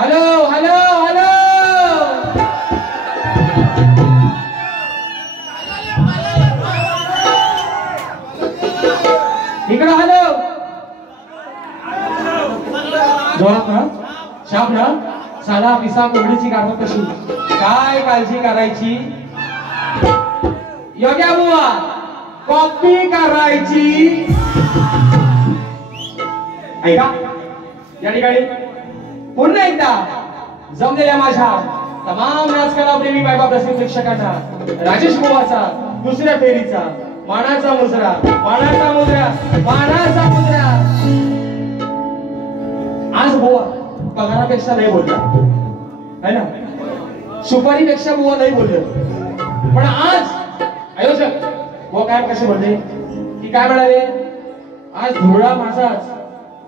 Hello hello hello इकडं hello जोरात ना शाप ना साधा पिसा कोंबडीची काढत कशी काय काळजी करायची योग्या बुवा कॉपी करायची ऐका या ठिकाणी पुन्हा एकदा जमलेल्या माझ्या तमाम राजकला प्रेमी बायबाप रसिक प्रेक्षकांना राजेश बुवाचा दुसऱ्या फेरीचा मानाचा मुजरा मानाचा मुजरा मानाचा मुजरा आज बुवा पगारापेक्षा नाही बोलला है ना सुपारीपेक्षा बुवा नाही बोलले पण आज आयोजक बुवा काय कसे बोलले की काय म्हणाले आज धुळा माझाच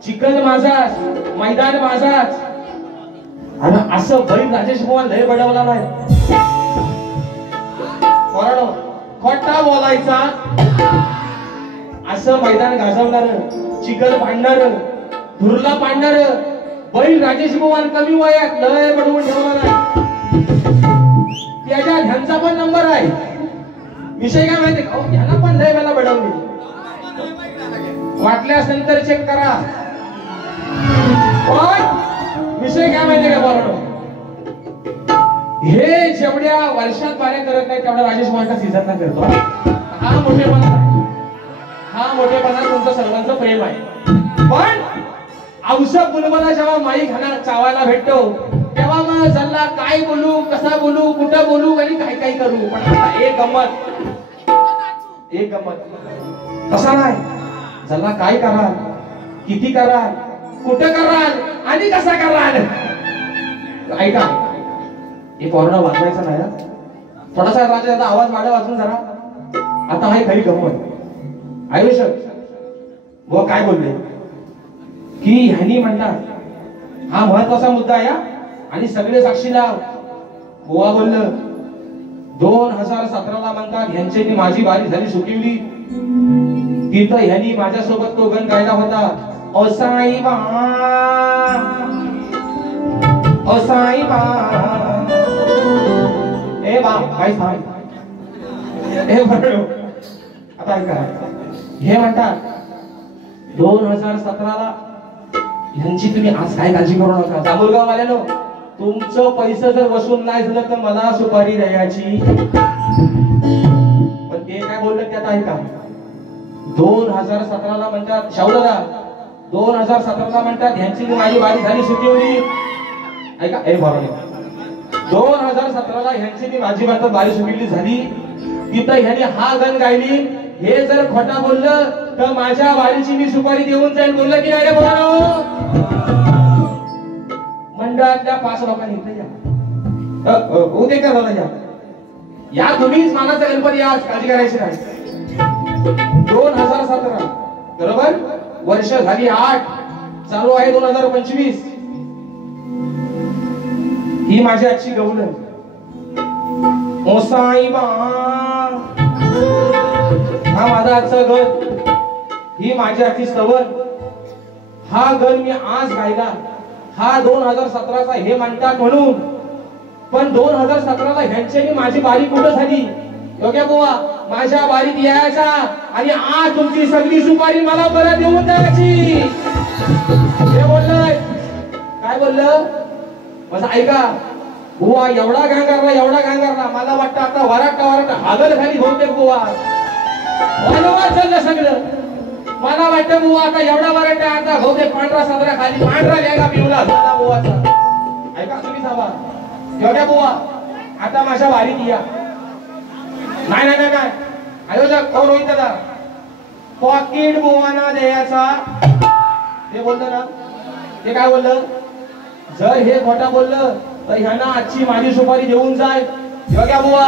चिखल माझाच मैदान माझाच आणि असं बैल राजेश बुवा लय बडवला नाही बरोबर खोटा बोलायचा असं मैदान गाजवणार चिखल पाडणार धुरला पाडणार बैल राजेश बुवा कमी वयात लय बडवून ठेवला नाही त्याच्या ध्यांचा पण नंबर आहे विषय काय माहिती का ह्याला पण लय वेळा बडवली वाटल्यास नंतर चेक करा विषय काय माहिती का बरोबर हे जेवढ्या वर्षात बाऱ्या करत नाही तेवढा राजेश बुवांचा सीझन ना करतो हा मोठेपणा हा मोठेपणा तुमचं सर्वांचं प्रेम आहे पण औषध बुलबुला जेव्हा माई खाना चावायला भेटतो तेव्हा मग जल्ला काय बोलू कसा बोलू कुठं बोलू आणि काय काय करू पण एक गंमत तसा नाही जल्ला काय कराल किती कराल कुठं कराल आणि कसा कराल ऐका हे पोराला वाचवायचं नाही थोडासा राजा आवाज माडा वाचून जरा आता हा खरी गंमत आयुष्य व काय बोलले की ह्यांनी म्हणतात हा महत्वाचा मुद्दा आहे आणि सगळे साक्षी लाव बुवा बोललं 2017ला म्हणतात ह्यांची ती माझी बारी झाली सुकिवली तिथं ह्यांनी माझ्यासोबत तो गण गायला होता ओसाई बा ओसाई बा ए बा काय सांग ए बरं आता ऐका हे म्हणतात 2017ला ह्यांची तुम्ही आज काय काळजी करू नका जांभूळगाव वाल्यानो तुमचं पैसे जर वसूल नाही झालं तर मला सुपारी द्यायची पण ते काय बोलले त्यात ऐका 2017ला म्हणतात शाहूदादा 2017ला म्हणतात ह्यांची माझी बारी झाली सुकिवली ऐका ए बरोबर 2017ला ह्यांची माझी बारी सुकिवली झाली तिथं ह्यांनी हा गण गायली हे जर खोटा बोललं तर माझ्या वारीची मी सुपारी देऊन जाईल बोललं की नाही रे बोलानो मंडळातल्या 5 लोकांनी इथे या उद्या का झाला या तुम्हीच मानाचा गणपती आज काळजी करायची नाही 2017 बरोबर वर्ष झाली 8 चालू आहे 2025 ही माझी आजची गवल ओसाई बा हा माझा आजचा गण ही माझी आजची सवल हा गण मी आज गायला हा 2017चा हे म्हणतात म्हणून पण 2017ला ह्यांच्यानी माझी बारी कुठं झाली योग्य बुवा माझ्या बारीत यायचा आणि आज तुमची सगळी सुपारी मला परत देऊन द्यायची हे बोललंय काय बोललं माझं ऐका बुवा एवढा गांगारला मला वाटतं आता वराट हागल खाली होते बुवा धन्यवाद झालं सगळं मला वाटतं बुवा आता एवढा वराट आता होते पांढरा साजरा खाली पांढरा लेगा पिवला झाला बुवाचा ऐका तुम्ही थांबा एवढ्या बुवा आता माझ्या वारीत या नाही आयोजक कोण होईल दादा पॉकेट बुवाना द्यायचा ते बोललं ना ते काय बोललं जर हे खोटा बोललं तर ह्यांना आजची माझी सुपारी देऊन जाय योग्या बुवा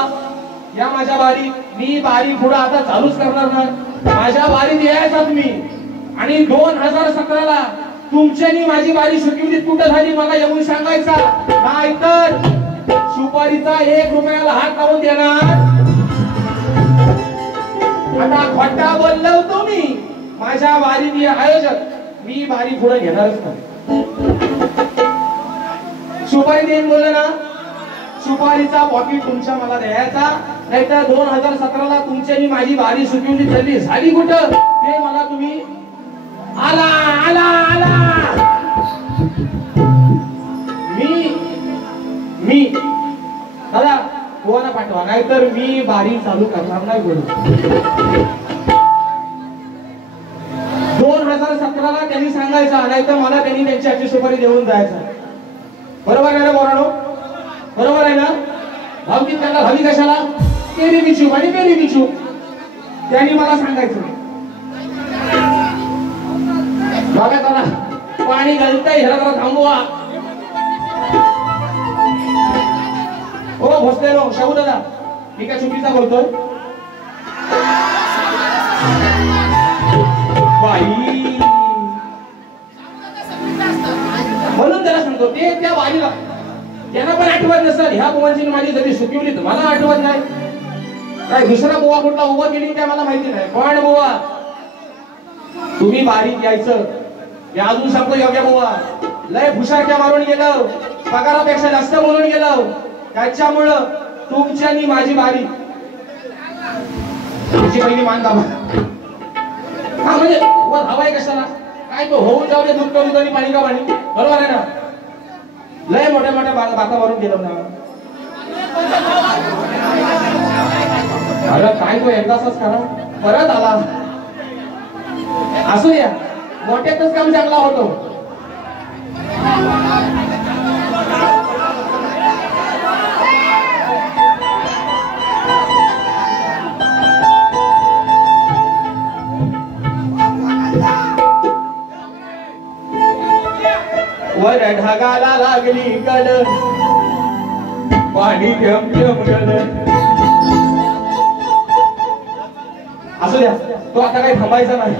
या माझ्या बारी मी बारी पुढे आता चालूच करणार नाही माझ्या बारीत यायचा तुम्ही आणि 2017ला तुमच्यानी माझी बारी सुकिवलीत कुठं झाली मला येऊन सांगायचा नाहीतर सुपारीचा 1 रुपयाला हात लावून देणार आता खोटा बोललो तुम्ही माझ्या बारीत आयोजक मी बारी पुढे घेणारच नाही सुपारी देईन बोलले ना, सुपारीचा पॉकेट तुमच्या मला द्यायचा, नाहीतर 2017ला तुमच्यानी माझी बारी सुटवली चालली झाली कुठं ते मला तुम्ही आला आला आला मी दादा गोवाना पाठवा, नाहीतर मी बारी चालू करणार नाही बोलू. 2017ला त्यांनी सांगायचं, नाहीतर मला त्यांनी त्यांची आजची सुपारी देऊन जायचं. बरोबर आहे ना बोरानो? बरोबर आहे ना? भावकीत त्यांना भावी कशाला तेरी बिचू आणि मेरी बिचू त्यांनी मला सांगायचं. बघा त्याला पाणी घालताय, ह्याला जरा थांबवा. हो भोसलेलो शाहू दादा, मी काय चुकीचा बोलतोय? बाई म्हणून त्याला सांगतो, ते त्या वारीला त्यांना पण आठवत नसेल. ह्या बुवांची माझी जरी सुकिवली तर मला आठवत नाही. काय दुसरा बुवा कुठला उभा केली काय मला माहिती नाही. पण बुवा तुम्ही बारीक यायचं, मी अजून सांगतो. योग्य बुवा लय भुसारक्या मारून गेलं, पगारापेक्षा जास्त बोलून गेलं. त्याच्यामुळं तुमच्यानी माझी बारी तुझी पहिली मान दाबा. हा म्हणजे वर हवाय कशाला काय, तो होऊन जाऊ दे. दूध का दूध आणि पाणी का पाणी. बरोबर आहे ना? लय मोठ्या मोठ्या बाता मारून गेलो ना. अरे काय तो एकदाच करा, परत आला. असू द्या, मोठ्यातच काम चांगला होतो. वर ढगाला लागली गड, पाणी थेंब थेंब गड. असू द्या, तो आता काही थांबायचा नाही.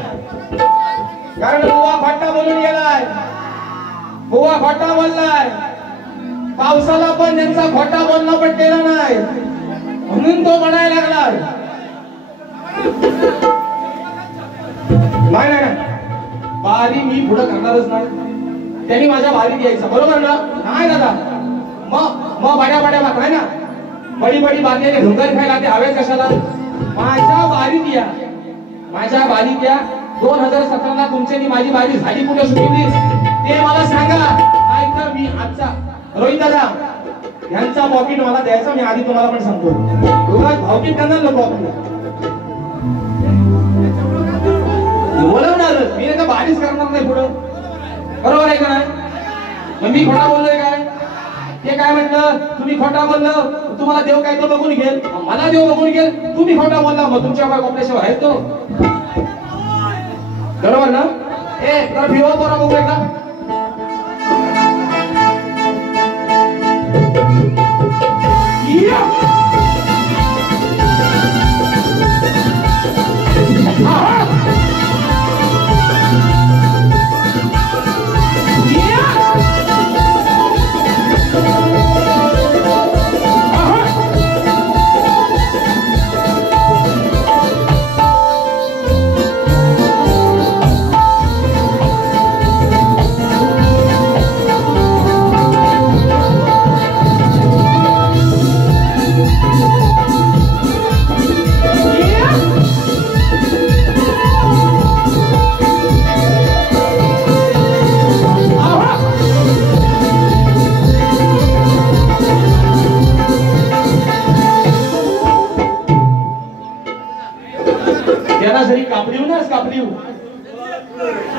कारण बुवा खोटा बोलून गेलाय, बुवा खोटा बोललाय. पावसाला पण त्यांचा खोटा बोलणं पण केला नाही, म्हणून तो म्हणायला लागलाय. नाही नाही बारी मी पुढे करणारच नाही. त्यांनी माझ्या बारीत यायचं. बरोबर ना? नाही दादा, मग बड्या बड्या बात आहे ना, बडी बडी बातल्याने ढोंगर खायला ते हवे कशाला. माझ्या बारीत या, माझ्या बारीत या. 2017ला तुमच्यानी माझी बारी झाली कुठे सुटली ते मला सांगा. नाहीतर मी आजचा रोहित दादा यांचा पॉकेट मला द्यायचा. मी आधी तुम्हाला पण सांगतो, भावकीत करणार नको आपण बोलवणार. मी एका बारीच करणार नाही पुढं. बरोबर आहे का नाही? मग मी खोटा बोललोय काय? ते काय म्हटलं, तुम्ही खोटा बोललं तुम्हाला देव काय तो बघून घेल, मला देव बघून घेल. तुम्ही खोटा बोलला मग तुमच्या बाय कोपल्याशिवाय आहे तो. बरोबर ना? तर फिरवा पोरा बघू एकदा.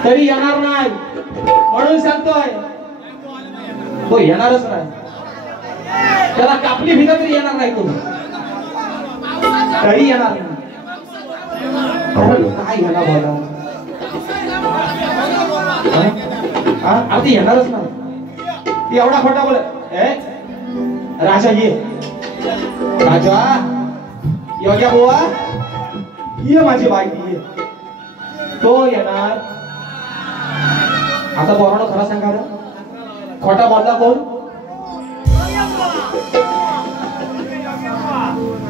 तरी येणार नाही म्हणून सांगतोय. तो येणारच नाही. त्याला कापली भिला तरी येणार नाही. तो तरी येणार नाही. काय घ्यायला बोला आधी येणारच नाही. ती एवढा खोटा बोल. राजा ये, राजा योग्या बुवा ये, माझी बाई ये. तो येणार. आता बोराडो खरा सांगा ना, खोटा बोलला कोण?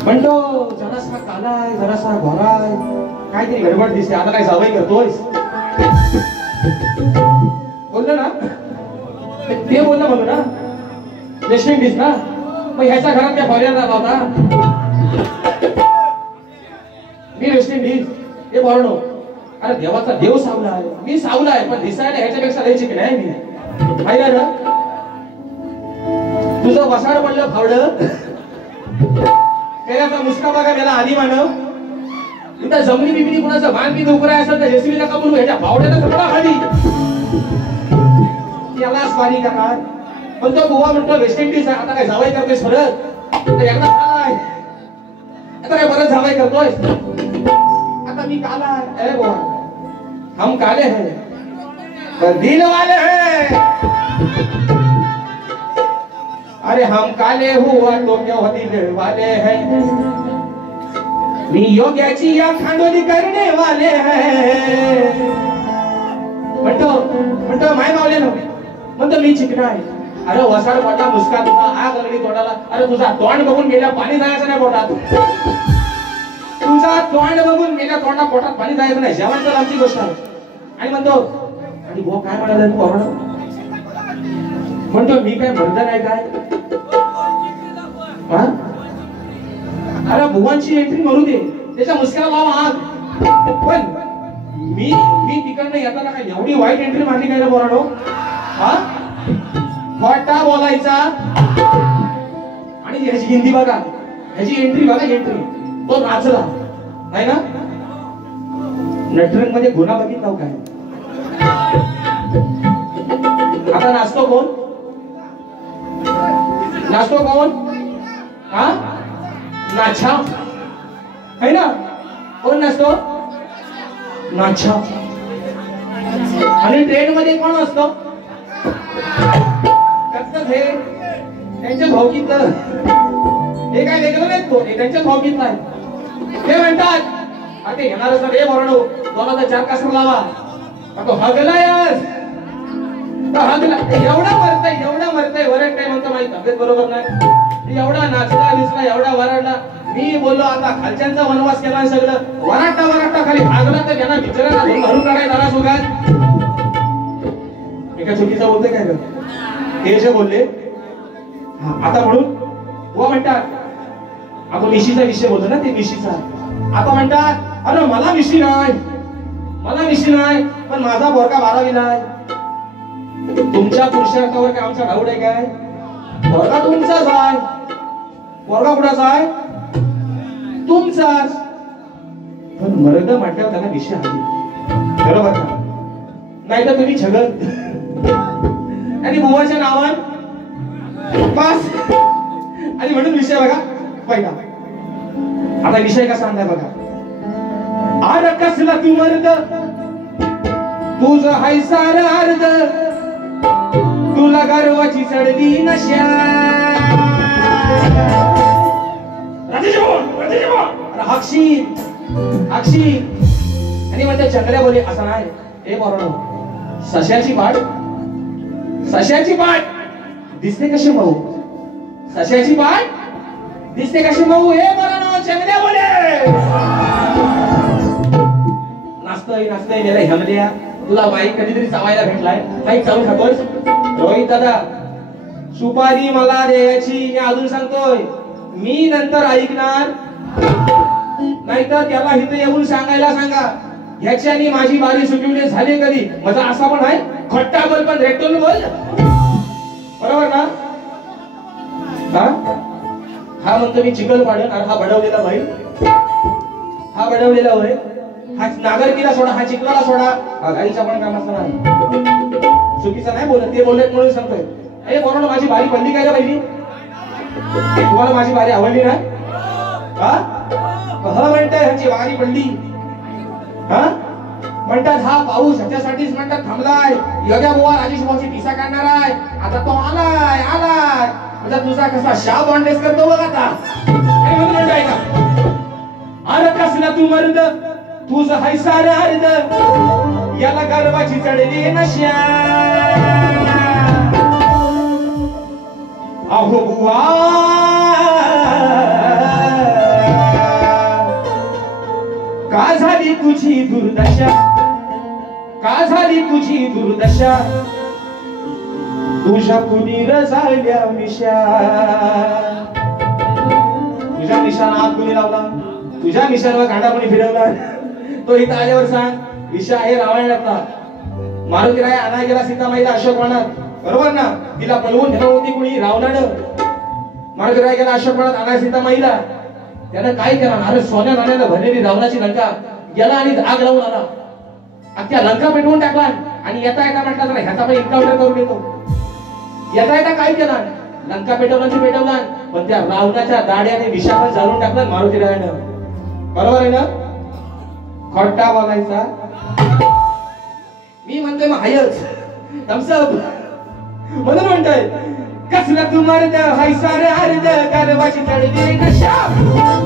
म्हणतो जरासा कालाय, जरासा घोराय, काहीतरी गडबड दिसते. आता काय सवय करतोय? बोललो ना, ते बोललं म्हणून ना. वेस्ट इंडिज ना, मग ह्याच्या घरात काय फॉरेनर राहता होता? मी वेस्ट इंडिज, हे बोलणं. अरे देवाचा देव सावला आहे, मी सावला आहे, पण दिसायला ह्याच्यापेक्षा लय चिकन आहे मी. पाहिलं ना तुझं वसाड पडलं फावडं, त्याचा मुस्का बघा त्याला आधी मानव. इथं जमिनी बिमिनी कुणाचं भान बी उकराय असेल तर जेसीबी नका बोलू, ह्याच्या फावड्याला सगळा खाली याला स्वारी करणार. पण तो गोवा म्हणतो वेस्ट इंडिज आहे, आता काय जावाई करतोय परत? एकदा झालाय, आता काय परत जावाई करतोय? आता मी काला आहे, अरे गोवा हम काले हैं पर दिल वाले हैं. अरे हम काले हुआ तो क्या दिल वाले हैं. मी योग्याची या खांडोली करणे वाले हैं. म्हणतो माय मावले ना, म्हणतो मी चिकना आहे. अरे वसाड पोटा मुस्का तुझा आग लागली तोंडाला. अरे तुझा तोंड बघून गेल्या पाणी जायचं नाही पोटात. तुझा तोंड बघून गेल्या पोटात पाणी जायचं नाही. जेवण तर आमची गोष्ट आहे. आणि म्हणतो आणि भाऊ काय म्हणाला तू कोरोना? म्हणतो मी काय म्हणत नाही काय. अरे भुवांची एंट्री मारू दे, त्याच्या मुस्क्याला लावा आग. पण मी तिकडनं येताना काय एवढी वाईट एंट्री मारली काय रे बोराडो? खोटा बोलायचा. आणि ह्याची हिंदी बघा, ह्याची एंट्री बघा, एंट्री तो नाचला नाही ना. नटरंग मध्ये गुन्हा बघितला काय? आता नाचतो कोण? नाचतो कोण? नाचा है ना. कोण नाचतो? नाचा. आणि ट्रेन मध्ये कोण असतो? हे त्यांच्या भावकीतलं. हे काय वेगळं नाही, तो त्यांच्या भावकीतलं आहे. ते म्हणतात आता येणारच ना रे वरणो, दोनाचा 4 कासर लावा. तो हगलायस, हगला. एवढा मरतय वरड काय म्हणतो माझी तब्येत बरोबर नाही. एवढा नाचला दिसला, एवढा वरडला. मी बोललो आता खालच्यांचा वनवास केला सगळं. वराटा खाली भागला तर यांना बिचारायला भरून काढाय झाला सुगात. मी काय चुकीचा बोलतोय काय? हे जे बोलले आता म्हणून व म्हणतात आपण मिशीचा विषय बोलतो ना, ते मिशीचा. आता म्हणतात अरे मला मिशी नाही, पण माझा पोरगा 12वीला आहे. तुमच्या पुरुषार्थावर काय आमचा डाऊट आहे काय? पोरगा तुमचाच आहे. पोरगा कुणाचा आहे? तुमचाच. पण मर्द म्हटल्यावर त्यांना विषय आहे, बरोबर का? नाही तर तुम्ही छगन आणि बुवाच्या नावान बस. आणि म्हणून विषय बघा पहिला. आता विषय कसा आणलाय बघा. आर कसला तू मर्द, तुझं हाय सार अर्ध, तुला गर्वाची चढली नशा. हाक्षी आणि म्हणते चंद्र्या बोले असं नाही. हे बरोबर सश्याची पाठ दिसते कशी मऊ. सश्याची पाठ दिसते कशी मऊ. हे बरोबर चंद्र्या बोले. नाचतय गेला हेमद्या. तुला बाईक कधीतरी चावायला भेटलाय? बाईक चालू खातोय? रोहित दादा सुपारी मला द्यायची, मी अजून सांगतोय. मी नंतर ऐकणार, नाहीतर त्याला इथे येऊन सांगायला सांगा ह्याच्यानी माझी बारी सुटवली झाली कधी. माझा असा पण आहे खट्टा बोल पण रेटून बोल, बरोबर ना? हा म्हणतो मी चिकल पाडेन. अरे हा बडवलेला भाई, हा बडवलेला होय. हा नागरिकीला सोडा, हा चिकलाला सोडा. हा गाडीचा पण कामाचा नाही, चुकीचा नाही बोलत. ते बोलत म्हणून सांगतोय. अरे बरोबर माझी बारी पडली काय रे पहिली? तुम्हाला माझी बारी आवडली ना? म्हणताय ह्याची बारी पडली. म्हणतात हा पाऊस ह्याच्यासाठीच म्हणतात थांबलाय. योग्या बुवा राजेश भाऊची पिसा काढणार आहे. आता तो आलाय म्हणजे तुझा कसा शाह बॉन्डेस करतो बघ आता. म्हणताय का अरे कसला तू मर्द, तुझं हाय सार अर्ध, याला गर्वाची चढली नशा. अहो बुवा का झाली तुझी दुर्दशा, का झाली तुझी दुर्दशा. तुझ्या कुणी रजाळल्या मिशा, तुझ्या मिशाला हात कुणी लावला, तुझ्या मिशावर कांडा कोणी फिरवला, तो इथं आल्यावर सांग. विषय आहे रावणातला. मारुती राय आणा गेला सीतामाईला अशोक वनात, बरोबर ना? तिला पळवून नेलं होती कुणी? रावणानं. मारुती राय गेला अशोक वनात आणा सीतामाईला. त्यानं काय केलं? अरे सोन्या नाण्यानं भरलेली रावणाची लंका गेला आणि आग लावून आला. अख्ख्या लंका पेटवून टाकला. आणि येता येता म्हटलं तर ह्याचा पण एन्काउंटर करून येतो. येता येता काय केला? लंका पेटवला ती पेटवला, पण त्या रावणाच्या दाड्याने विषावर जाळून टाकलं मारुती रायानं. बरोबर आहे ना? खोटा बोलायचा. मी म्हणतोय मग हायच थम्सअप म्हणून म्हणतोय. कसला तू मर्द हाय सारे अर्ध कारवाची तळली नशा,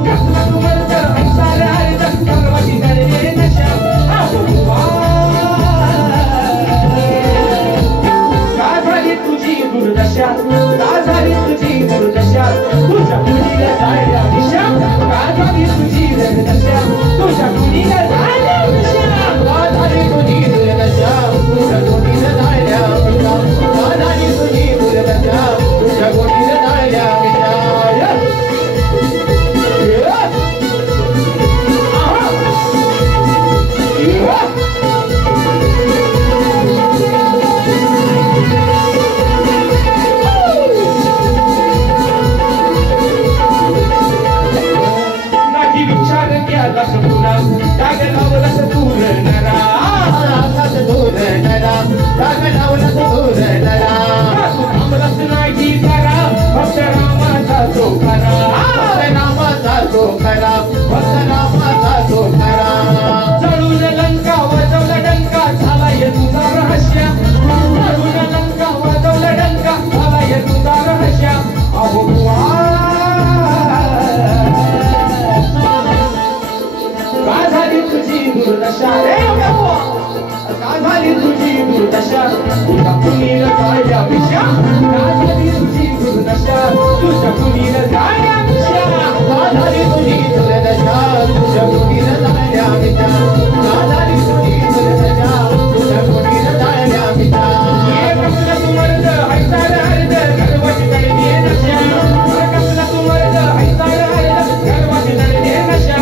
कसला तू मर्द हाय सारे अर्ध कारवाची तळली नशा. का झाली तुझी दुर्दशा, का झाली तुझी दुर्दशा, तुझ्या मुलीला जायला दिशा. का झाली तुझी दुर्दशा, तुझ्या मुलीला जायला दिशा. का झाली तुझी दुर्दशा, तुझ्या मुलीला जायला दिशा. का झाली तुझी दुर्दशा, तुझ्या मुलीला जायला दिशा. जळून लंका वाजवला डंका झाला ये तुझा रहस्य, जळून लंका वाजवला डंका झाला ये तुझा रहस्य. अहो का झाली तुझी दुर्दशा रे बाबा, का झाली तुझी दुर्दशा, तुझ्या कुणीला जायला विषा. का झाली तुझी दुर्दशा, तुझ्या कुणीला जायला विषा. का झाली तुझी दुर्दशा, तुझ्या कुणीला जायला विषा. का झाली तुझी दुर्दशा, तुझ्या कुणीला जायला विषा. ये कसला तू मर्द हाय सारे अर्ध गर्वाची तळली नशा, कसला तू मर्द हाय सारे अर्ध गर्वाची तळली नशा.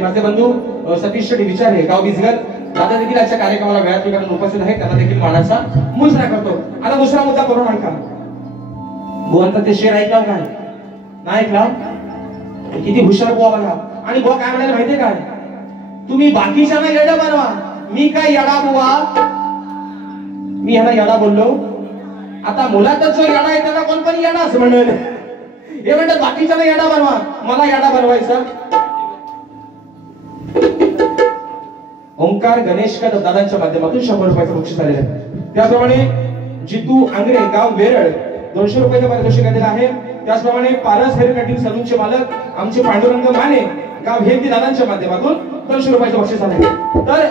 माझे बंधू सतीश विचारे गाव बिजगर दादा देखील आजच्या कार्यक्रमाला वेळात कारण उपस्थित आहेत, त्यांना देखील मानाचा मुजरा करतो. आता दुसरा मुद्दा करून आणका. बुवांचा ते शेर ऐकला काय? नाही ऐकला? किती हुशार बुवा बघा. आणि बुवा काय म्हणाले माहितीये काय? तुम्ही बाकीच्यांना येडा बनवा, मी काय येडा बुवा? मी ह्याला येडा बोललो. आता मुलातच जो येडा आहे त्याला कोण पण येडा असं म्हणेल. हे म्हणतात बाकीच्यांना येडा बनवा, मला येडा बनवायचा. ओंकार गणेश का दादांच्या माध्यमातून 100 रुपयाचं बक्षीस आलेलं आहे. त्याचप्रमाणे जितू आंग्रे गाव वेरळ 200 रुपयाचं पारितोषिक दिलेलं आहे. त्याचप्रमाणे पारस हेअर कटिंग सलूनचे मालक आमचे पांडुरंग माने गाव हेमदी दादांच्या माध्यमातून 200 रुपयाचं बक्षीस आले. तर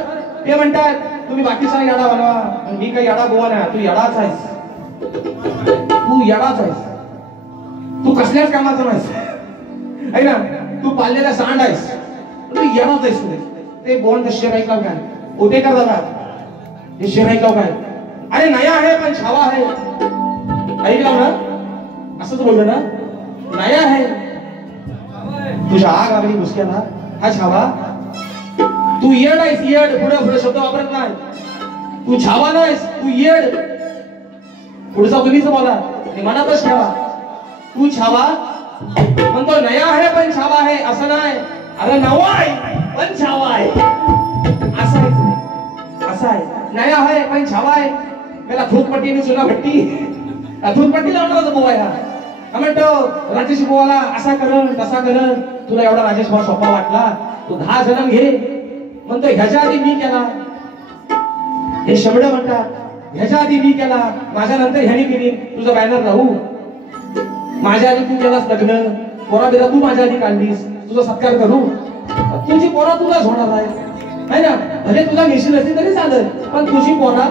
ते म्हणतात तुम्ही बाकीचा याडा बनवा, मी काही याडा बोवा नाही. तू याडाच आहेस, तू याडाच आहेस. तू कसल्याच कामाचा नाहीस आहे ना. तू पाळलेला सांड आहेस, तू याडाच आहेस. ते बोन शेर ऐकाव काय? उदे का दादा हे शेर ऐकाव काय? अरे नया है पण छावा है. ऐकलं ना? असंच बोललो ना. नया है तुझ्या आग आगली घुसक्याला हा छावा. तू येड आहेस, येड. पुढे पुढे शब्द वापरत नाही. तू छावा नाहीस, तू येड. पुढचा तुम्हीच बोला आणि मनातच ठेवा. तू छावा म्हणतो नया है पण छावा है असं नाही. अरे नवा आहे पण छावा आहे असं आहे. असं आहे. नया है पण छावा आहे. त्याला धूतपट्टीने चुना भट्टी धूतपट्टी लावणार बुवा आहे हा. म्हणतो राजेश बुवाला असा करण तसा करण. तुला एवढा राजेश बुवा सोपा वाटला, तू 10 जन्म घे. म्हणतो ह्याच्या आधी मी केला. हे शब्द म्हणतात ह्याच्या आधी मी केला, माझ्या नंतर ह्याने केली. तुझं बॅनर राहू. माझ्या आधी तू केलास लग्न, पोरा बिरा तू माझ्या आधी काढलीस, तुझा सत्कार करू. तुझी पोरा तुलाच होणार आहे. है ना, भले तुला मिशील असली तरी चालेल, पण तुझी पोरा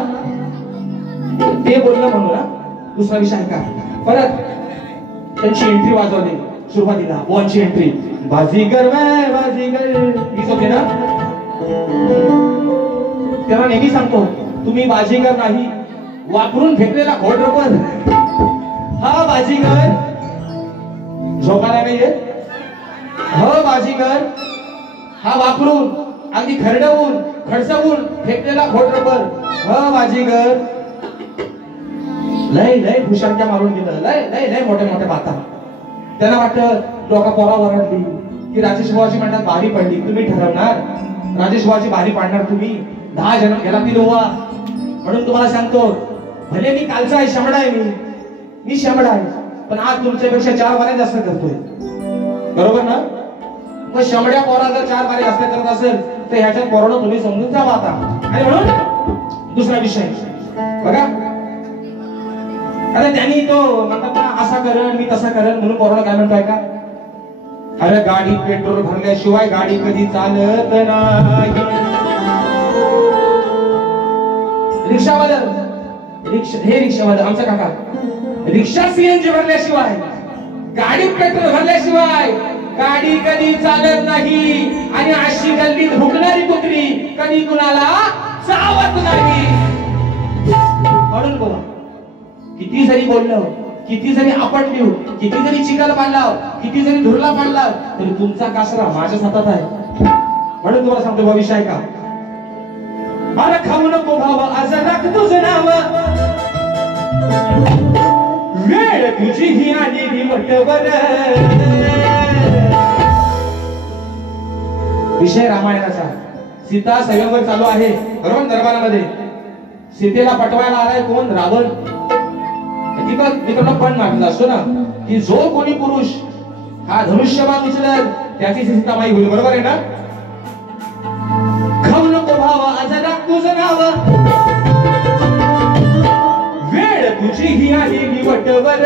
ते बोललं म्हणून ना. दुसरा विषय ऐका परत. त्यांची एंट्री वाजवली सुरुवातीला, बॉनची एंट्री. बाजीगर मैं बाजीगर हीच होते ना. त्यांना नेहमी सांगतो, तुम्ही बाजीगर नाही, वापरून फेकलेला घोडरबर. हा बाजीगर झोपायला नाही येत. हो बाजीगर हा वापरून अगदी खरडवून खडसवून फेकलेला घोडरबर. हो बाजीगर लय लय भूषणक्या मारून गेलं, लय लय लय मोठ्या मोठ्या बाता. त्यांना वाटतं डोका पोरा वरडली की राजेश भावाची म्हणतात बारी पडली. तुम्ही ठरवणार राजेश भावाची बारी पाडणार तुम्ही. 10 जन्म गेला ती लोवा. म्हणून तुम्हाला सांगतो, भले मी कालचा आहे, शमडा आहे, मी शमडा आहे, पण आज तुमच्यापेक्षा 4 बारे जास्त करतोय. बरोबर ना. मग शमड्या पोरा जर 4 बारे जास्त करत असेल तर ह्याच्यात पोरानं तुम्ही समजून जावा आता. आणि म्हणून दुसरा विषय बघा. अरे त्यांनी तो म्हणतात ना, असा करण मी तसा करण, म्हणून पोरानं काय म्हणतोय का, अरे गाडी पेट्रोल भरल्याशिवाय गाडी कधी चालत नाही. रिक्षावाला हे रिक्षावाला आमचा काका, रिक्षा सीएनजी भरल्याशिवाय गाडीत पेट्रोल भरल्याशिवाय गाडी कधी चालत नाही. आणि अशी गल्लीत भुकणारी कुत्री कधी कुणाला चावत नाही. म्हणून बोला, किती जरी बोललो, किती जरी आपण लिहू, किती जरी चिखल पाडला, किती जरी धुरला पाडला, तरी तुमचा कासरा माझ्याच हातात आहे. म्हणून तुम्हाला सांगतो भविष्य आहे का. अरे खाऊ नको भावा आज राख तुझं नाव, वेळ तुझी ही आली वटवर. विषय रामायणाचा. सीता स्वयंवर चालू आहे बरोबर दरबारामध्ये. सीतेला पटवायला आलाय कोण, रावण. तिकडनं पण मागला असतो ना की जो कोणी पुरुष हा धनुष्यबाण उचलेल त्याची सीतामाई होईल. बरोबर आहे ना. खाऊ नको भावा आज राख तुझं नाव, वेळ तुझी ही आली वटवर.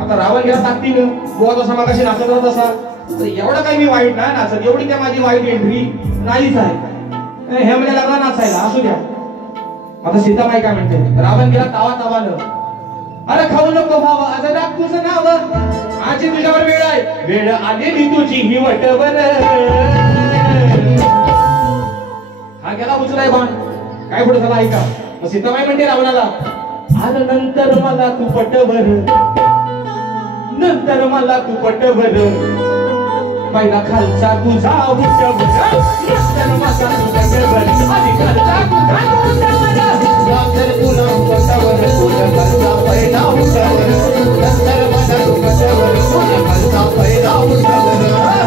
आता रावण गेला ताकदीनं, गोवा जसा मागाशी नाचत होता तसा. तर एवढं काही मी वाईट नाही नाचत, एवढी काय माझी वाईट एंट्री नाहीच आहे. हे म्हणजे लागला नाचायला, असू द्या. आता सीतामाई काय म्हणते, रावण गेला तावा तावानं. अरे खाऊ नको भावा आज राख तुझं नाव, आजी तुझ्यावर वेळ आहे, वेळ आलेली तुझी ही वटवर. हा गेला उचलाय बाण. काय पुढे झाला ऐका. मग सीतामाई म्हणते रावणाला, अरे नंतर मला तू पटवर, नंतर मला तू पटवर, पहिला खालचा तुझा उठवर, नंतर माझा तू पटवर, आधी खालचा तुझा उठवर, नंतर तुला पटवर, तुझ्या खालचा पहिला उठवर, नंतर माझा तू पटवर, तुझ्या खालचा पहिला उठवर.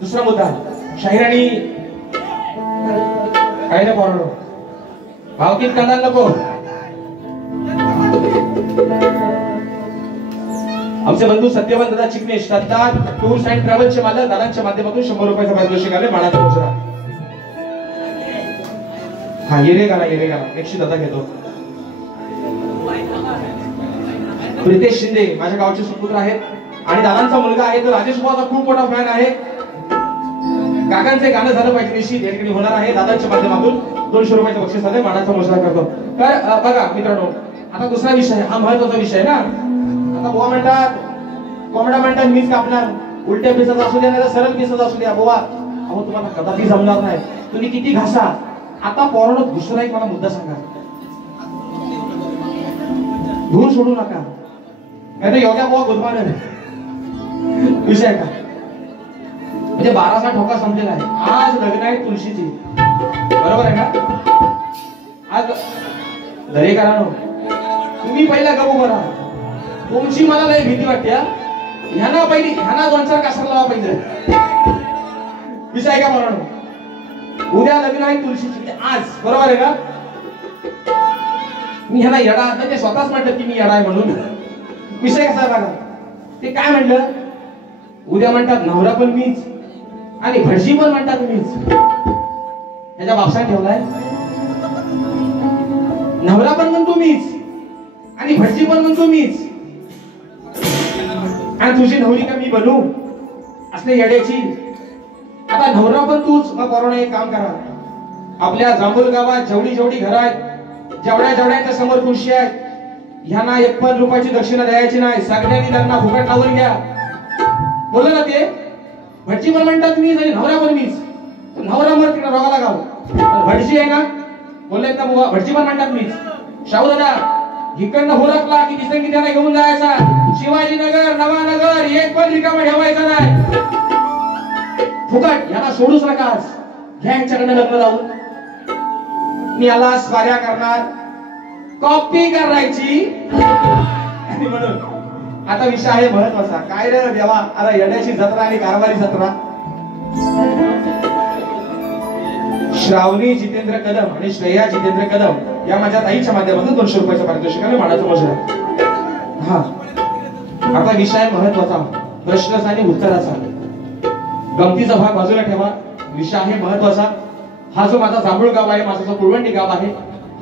दुसरा मुद्दा शाहिराणी काय ना बोललो भावकीत करणार नको. आमचे बंधू सत्यवान दादा चिकनेश दत्ता टूर्स अँड ट्रॅव्हल्सचे मालक दादांच्या माध्यमातून 100 रुपयाचा पारितोषिक आले मानाचा मुजरा. हा येरे गाला 100 दादा घेतो. प्रितेश शिंदे माझ्या गावचे सुपुत्र आहेत आणि दादांचा मुलगा आहे तो राजेश भाऊचा खूप मोठा फॅन आहे. काकांचे गाणं झालं पाहिजे निश्चित या ठिकाणी होणार आहे. दादांच्या माध्यमातून 200 रुपयाचं बक्षीस आले मानाचा मुजरा करतो. तर बघा मित्रांनो आता दुसरा विषय हा महत्वाचा विषय ना. आता बुवा म्हणतात कोंबडा म्हणतात मीच कापणार उलट्या पिसाचा असू द्या नाही सरळ पिसाचा असू द्या. बुवा अहो तुम्हाला कदापि जमणार नाही. तुम्ही किती घासा. आता पोरांनो दुसरा एक मला मुद्दा सांगा. धूर सोडू नका नाही तर एवढ्या बुवा गुदमान विषय का म्हणजे 12चा ठोका संपलेला आहे. आज लग्न आहे तुळशीची बरोबर आहे का. आज दरेकरांनो तुम्ही पहिला गप्प बरा. तुमची मला लय भीती वाटते. ह्याना 2-4 कासर लावा पाहिजे विषय का म्हणून. उद्या लग्न आहे तुळशीची आज बरोबर आहे का. मी ह्याला येडा ते स्वतःच म्हणतात की मी येडा आहे म्हणून. विषय कसा बघा ते काय म्हणलं उद्या म्हणतात नवरा पण मीच आणि भटजी पण म्हणतात मीच. ह्याच्या बापसा ठेवलाय. नवरा पण म्हणतो मीच आणि भटजी पण म्हणतो मीच आणि तुझी नवरी का मी बनू असले येड्याची. आता नवरा पण तूच. मग कोरोना एक काम करा आपल्या जांभूल गावात जेवढी घरं आहेत जेवढ्याच्या समोर तुळशी आहेत ह्यांना 1 पण रुपयाची दक्षिणा द्यायची नाही. सगळ्यांनी त्यांना फुकट लावून घ्या. बोललं ना ते भटजी पण म्हणतात मीच आणि नवरा पण मीच. नवरा मर तिकडे रोगाला गाव भटजी आहे ना बोलले ना बुवा भटजी पण म्हणतात मीच. शाहू दादा इकडनं होरकला की दिसंगी त्याला घेऊन जायचा. शिवाजीनगर नवानगर 1 पण रिकामा ठेवायचा नाही. फुकट याला सोडूच नका. आज घ्या यांच्याकडनं लग्न लावून. मी याला स्वाऱ्या करणार कॉपी करायची म्हणून. आता विषय आहे महत्वाचा काय रे देवा. अरे येड्याची जत्रा आणि कारभारी जत्रा. श्रावणी जितेंद्र कदम आणि श्रेया जितेंद्र कदम या माझ्या ताईच्या माध्यमातून 200 रुपयाचं पारितोषिक आले मानाचा मुजरा. हा आता विषय महत्वाचा प्रश्न आणि उत्तराचा. गमतीचा भाग बाजूला ठेवा. विषय आहे महत्वाचा. हा जो माझा जांभूळ गाव आहे माझा जो कुळवंडी गाव आहे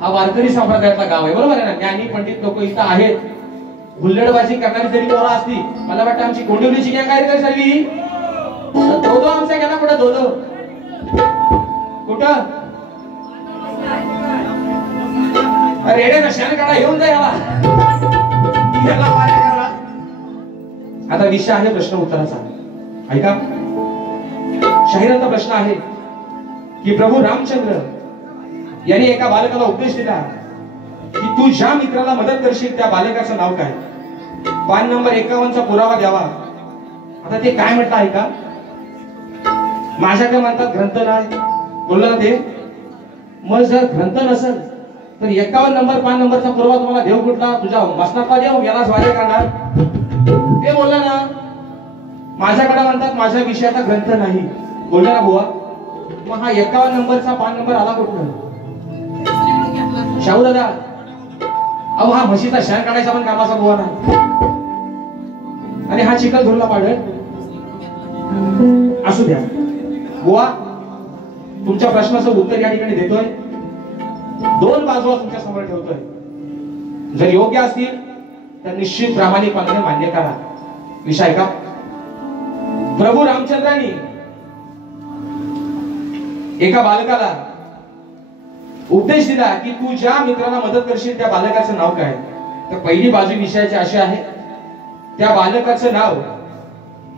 हा वारकरी संप्रदायातला गाव आहे बरोबर आहे ना. ज्ञानी पंडित लोक इथं आहेत. हुल्लडबाजी करणारी जरी पोरं असती मला वाटतं आमची कोंडिवलीची गँग आहे का सर्वी. दो आमच्या गेला कुठं दो कुठं रेड्या कशाने काढा येऊन जा याला. आता विषय आहे प्रश्न उत्तराचा. ऐका शाहिरांचा प्रश्न आहे की प्रभू रामचंद्र यांनी एका बालकाला उपदेश दिला की तू ज्या मित्राला मदत करशील त्या बालकाचं नाव काय. पान नंबर 51 चा पुरावा द्यावा. आता ते काय म्हटलं आहे का माझ्याकडे म्हणतात ग्रंथ नाही बोललं ना ते. मग जर ग्रंथ नसेल तर 51 नंबर 5 नंबरचा पुरावा तुम्हाला देव कुठला तुझ्या मसनातला देव याला स्वारे करणार ते बोललं ना. माझ्याकडे म्हणतात माझ्या विषयाचा ग्रंथ नाही बोललं ना बुवा. मग हा 51 नंबरचा 5 नंबर आला कुठून. शाहू दादा अहो हा म्हशीचा शान काढायचा पण कामाचा बुवा नाही आणि हा चिखल धुरला पाडल असू द्या बुवा. तुमच्या प्रश्नाचं उत्तर या ठिकाणी देतोय. 2 बाजू तुमच्या समोर ठेवतोय. जर योग्य असतील तर निश्चित प्रामाणिकपणाने मान्य करा. विषय का प्रभू रामचंद्रांनी एका बालकाला उपदेश दिला की तू ज्या मित्राला मदत करशील त्या बालकाचं नाव काय. तर पहिली बाजू विषयाची अशी आहे त्या बालकाचं नाव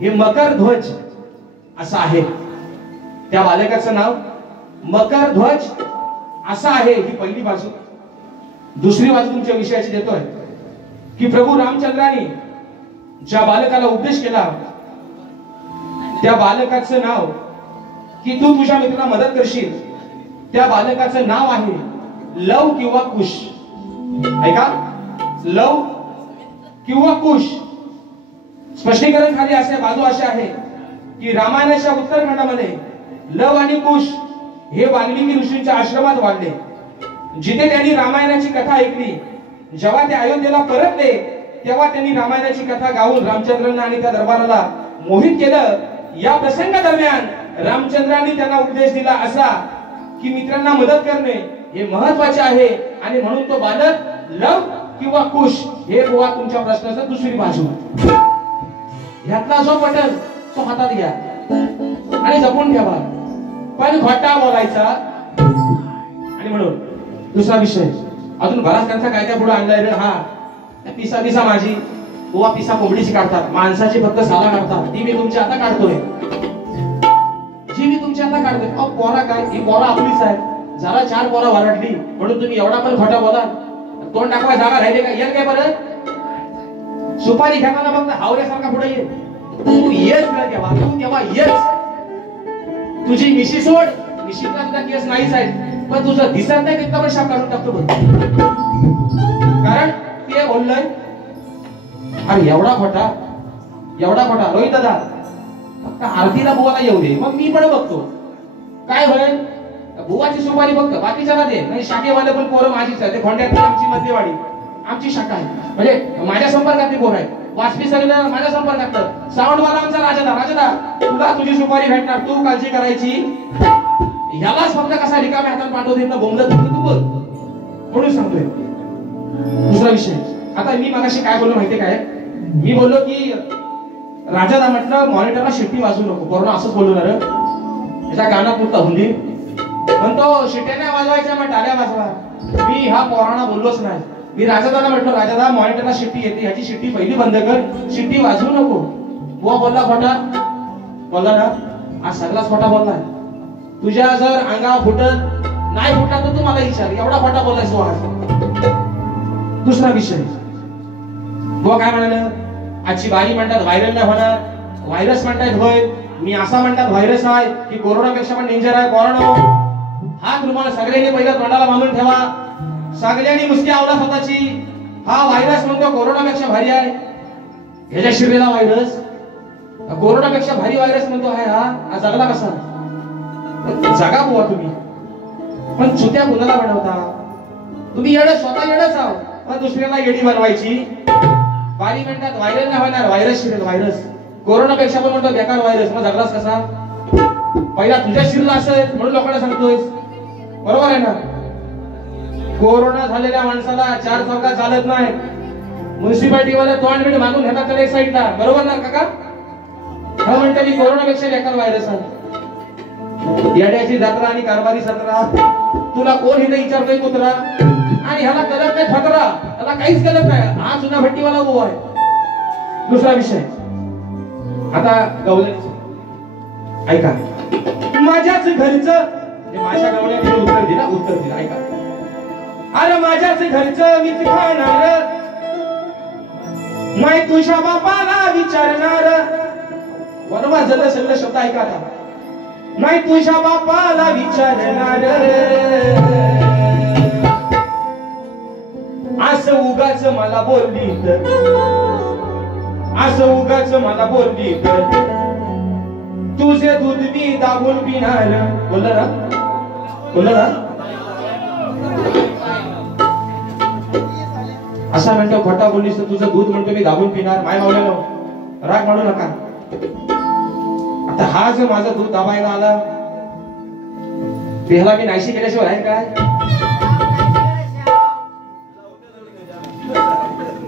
हे मकर ध्वज असं आहे. त्या बालकाचं नाव मकर ध्वज असं आहे ही पहिली बाजू. दुसरी बाजू तुमच्या विषयाची देतोय की प्रभू रामचंद्रांनी ज्या बालकाला उपदेश केला त्या बालकाचं नाव की तू तुझ्या मित्राला मदत करशील त्या बालकाचं नाव आहे लव किंवा कुश. ऐका लव किंवा कुश. स्पष्टीकरण खाली असे बाजू अशी आहे की रामायणाच्या उत्तरखंडामध्ये लव आणि कुश हे वाल्मिकी ऋषींच्या आश्रमात वाढले. जिथे त्यांनी रामायणाची कथा ऐकली जेव्हा ते अयोध्येला परतले तेव्हा त्यांनी रामायणाची कथा गाऊन रामचंद्रांना आणि त्या दरबाराला मोहित केलं. या प्रसंगादरम्यान रामचंद्रांनी त्यांना उपदेश दिला असा की मित्रांना मदत करणे हे महत्वाचे आहे आणि म्हणून तो बालक लव किंवा कुश हे बुवा तुमच्या प्रश्नाचं दुसरी बाजू. ह्यातला जो पटल तो हातात घ्या आणि जपून ठेवा, पण खोटा बोलायचा. आणि म्हणून दुसरा विषय अजून बराच त्यांचा कायद्या पुढे आणलाय रे. हा पिसा माझी बुवा पिसा कोंबडीची काढतात, माणसाची फक्त साला काढतात. ती मी तुमची आता काढतोय, जी मी तुमची आता काढतोय. अहो पोरा काय, ही पोरा आपलीच आहे. जरा 4 पोरा वरडली म्हणून तुम्ही एवढा पण खोटा बोला. तोंड टाकवा जागा राहिले का? येत काय परत सुपारी घेताना फक्त हावऱ्यासारखा पुढे ये. तू येच तेव्हा, तू तेव्हा येच. तुझी मिशी सोड, मिशीतला तुझा केस नाहीच आहे, पण तुझं दिसत नाही तिथं पण शाप काढून टाकतो बघ. कारण ते बोललंय. अरे एवढा खोटा, एवढा खोटा. रोहित दादा फक्त आरतीला बुवाला येऊ दे, मग मी पण बघतो काय होईल. बुवाची सुपारी बघतो, बाकीच्याला दे. नाही शाखेवाले पण पोरं माझीच आहे. ते खोंड्यात आमची मध्यवाडी, आमची शाखा आहे. म्हणजे माझ्या संपर्कातली पोरं आहे. वाजपी सगळं माझ्या संपर्कात. साऊंडवाला आमचा राजादा तुला तुझी सुपारी भेटणार, तू काळजी करायची. यालाच फक्त कसा रिकाम्या हातात पाठवते ना बोंबलत तू बोल म्हणून सांगतोय. दुसरा विषय आता मी मगाशी काय बोललो माहितीये काय? मी बोललो की राजादा म्हटलं मॉनिटरला शिट्टी वाजवू नको. कोरोना असंच बोललो ना रे. त्याच्या गाणं पुरता हुंदी म्हणतो शिट्ट्या नाही वाजवायच्या, मग टाळ्या वाजवा. मी हा पोराणा बोललोच नाही. मी राजादाला म्हटलं राजादा मॉनिटरला शिट्टी येते, ह्याची शिट्टी पहिली बंद कर, शिट्टी वाजवू नको. बुवा बोलला खोटा बोलला ना. आज सगळाच खोटा बोललाय. तुझ्या जर अंगावर फुटत नाही फुटला तर तू मला विचार, एवढा खोटा बोलायचो आज. दुसरा विषय बुवा काय म्हणाल, आजची बाई म्हणतात व्हायरल नाही होणार, व्हायरस म्हणतात होय. मी असा म्हणतात व्हायरस आहे की कोरोनापेक्षा पण डेंजर आहे. कोरोना हा तुम्हाला सगळ्यांनी पहिला तोंडाला बांधून ठेवा. सगळ्यांनी मुसकी आवला स्वतःची. हा व्हायरस म्हणतो कोरोनापेक्षा भारी आहे. ह्याच्या शिरेला व्हायरस कोरोनापेक्षा भारी व्हायरस म्हणतो आहे. हा जगला कसा? जगा बुवा तुम्ही, पण चुत्या कुणाला बनवता तुम्ही? येड स्वतः येडच आहो, पण दुसऱ्याला येडी बनवायची. बारी म्हणतात व्हायरल नाही होणार, व्हायरस शिरेल. व्हायरस कोरोनापेक्षा पण म्हणतो बेकार व्हायरस. मग जगलास कसा? पहिला तुझ्या शिरला असेल म्हणून लोकांना सांगतोय. बरोबर आहे ना? कोरोना झालेल्या माणसाला 4 चौकात चालत नाही. म्युन्सिपाल्टी वाले तोंड मीठ मागून घेतात एक साईडला. बरोबर ना काका? हा म्हणते मी कोरोनापेक्षा बेकार व्हायरस आहे. येड्याची जत्रा आणि कारभारी सत्रा. तुला कोण हिने विचारतोय कुत्रा? आणि ह्याला कळत नाही फतरा, त्याला काहीच कळत नाही. हा जुना भट्टीवाला वो आहे. दुसरा विषय आता गवळणी ऐका. माझ्याच घरचं माझ्या गवळ्याने उत्तर दिला. ऐका. अरे माझ्याच घरचं मीच खाणार, माय तुझ्या बापाला विचारणार. बरोबर झालं सगळं शब्द ऐका आता. नाही तुझ्या बापाला विचारणार, असं उगाच मला बोलली तर, असं उगाच मला बोलली तर तुझे दूध मी दाबून पिणार. बोललं ना? बोललं ना? असा म्हणतो खोटा बोललीस तर तुझं दूध म्हणतो मी दाबून पिणार. माय मावल्यानं राग मानू नका. आता हा जो माझं दूध दाबायला आला त्याला मी नाहीशी केल्याशिवाय आहे काय?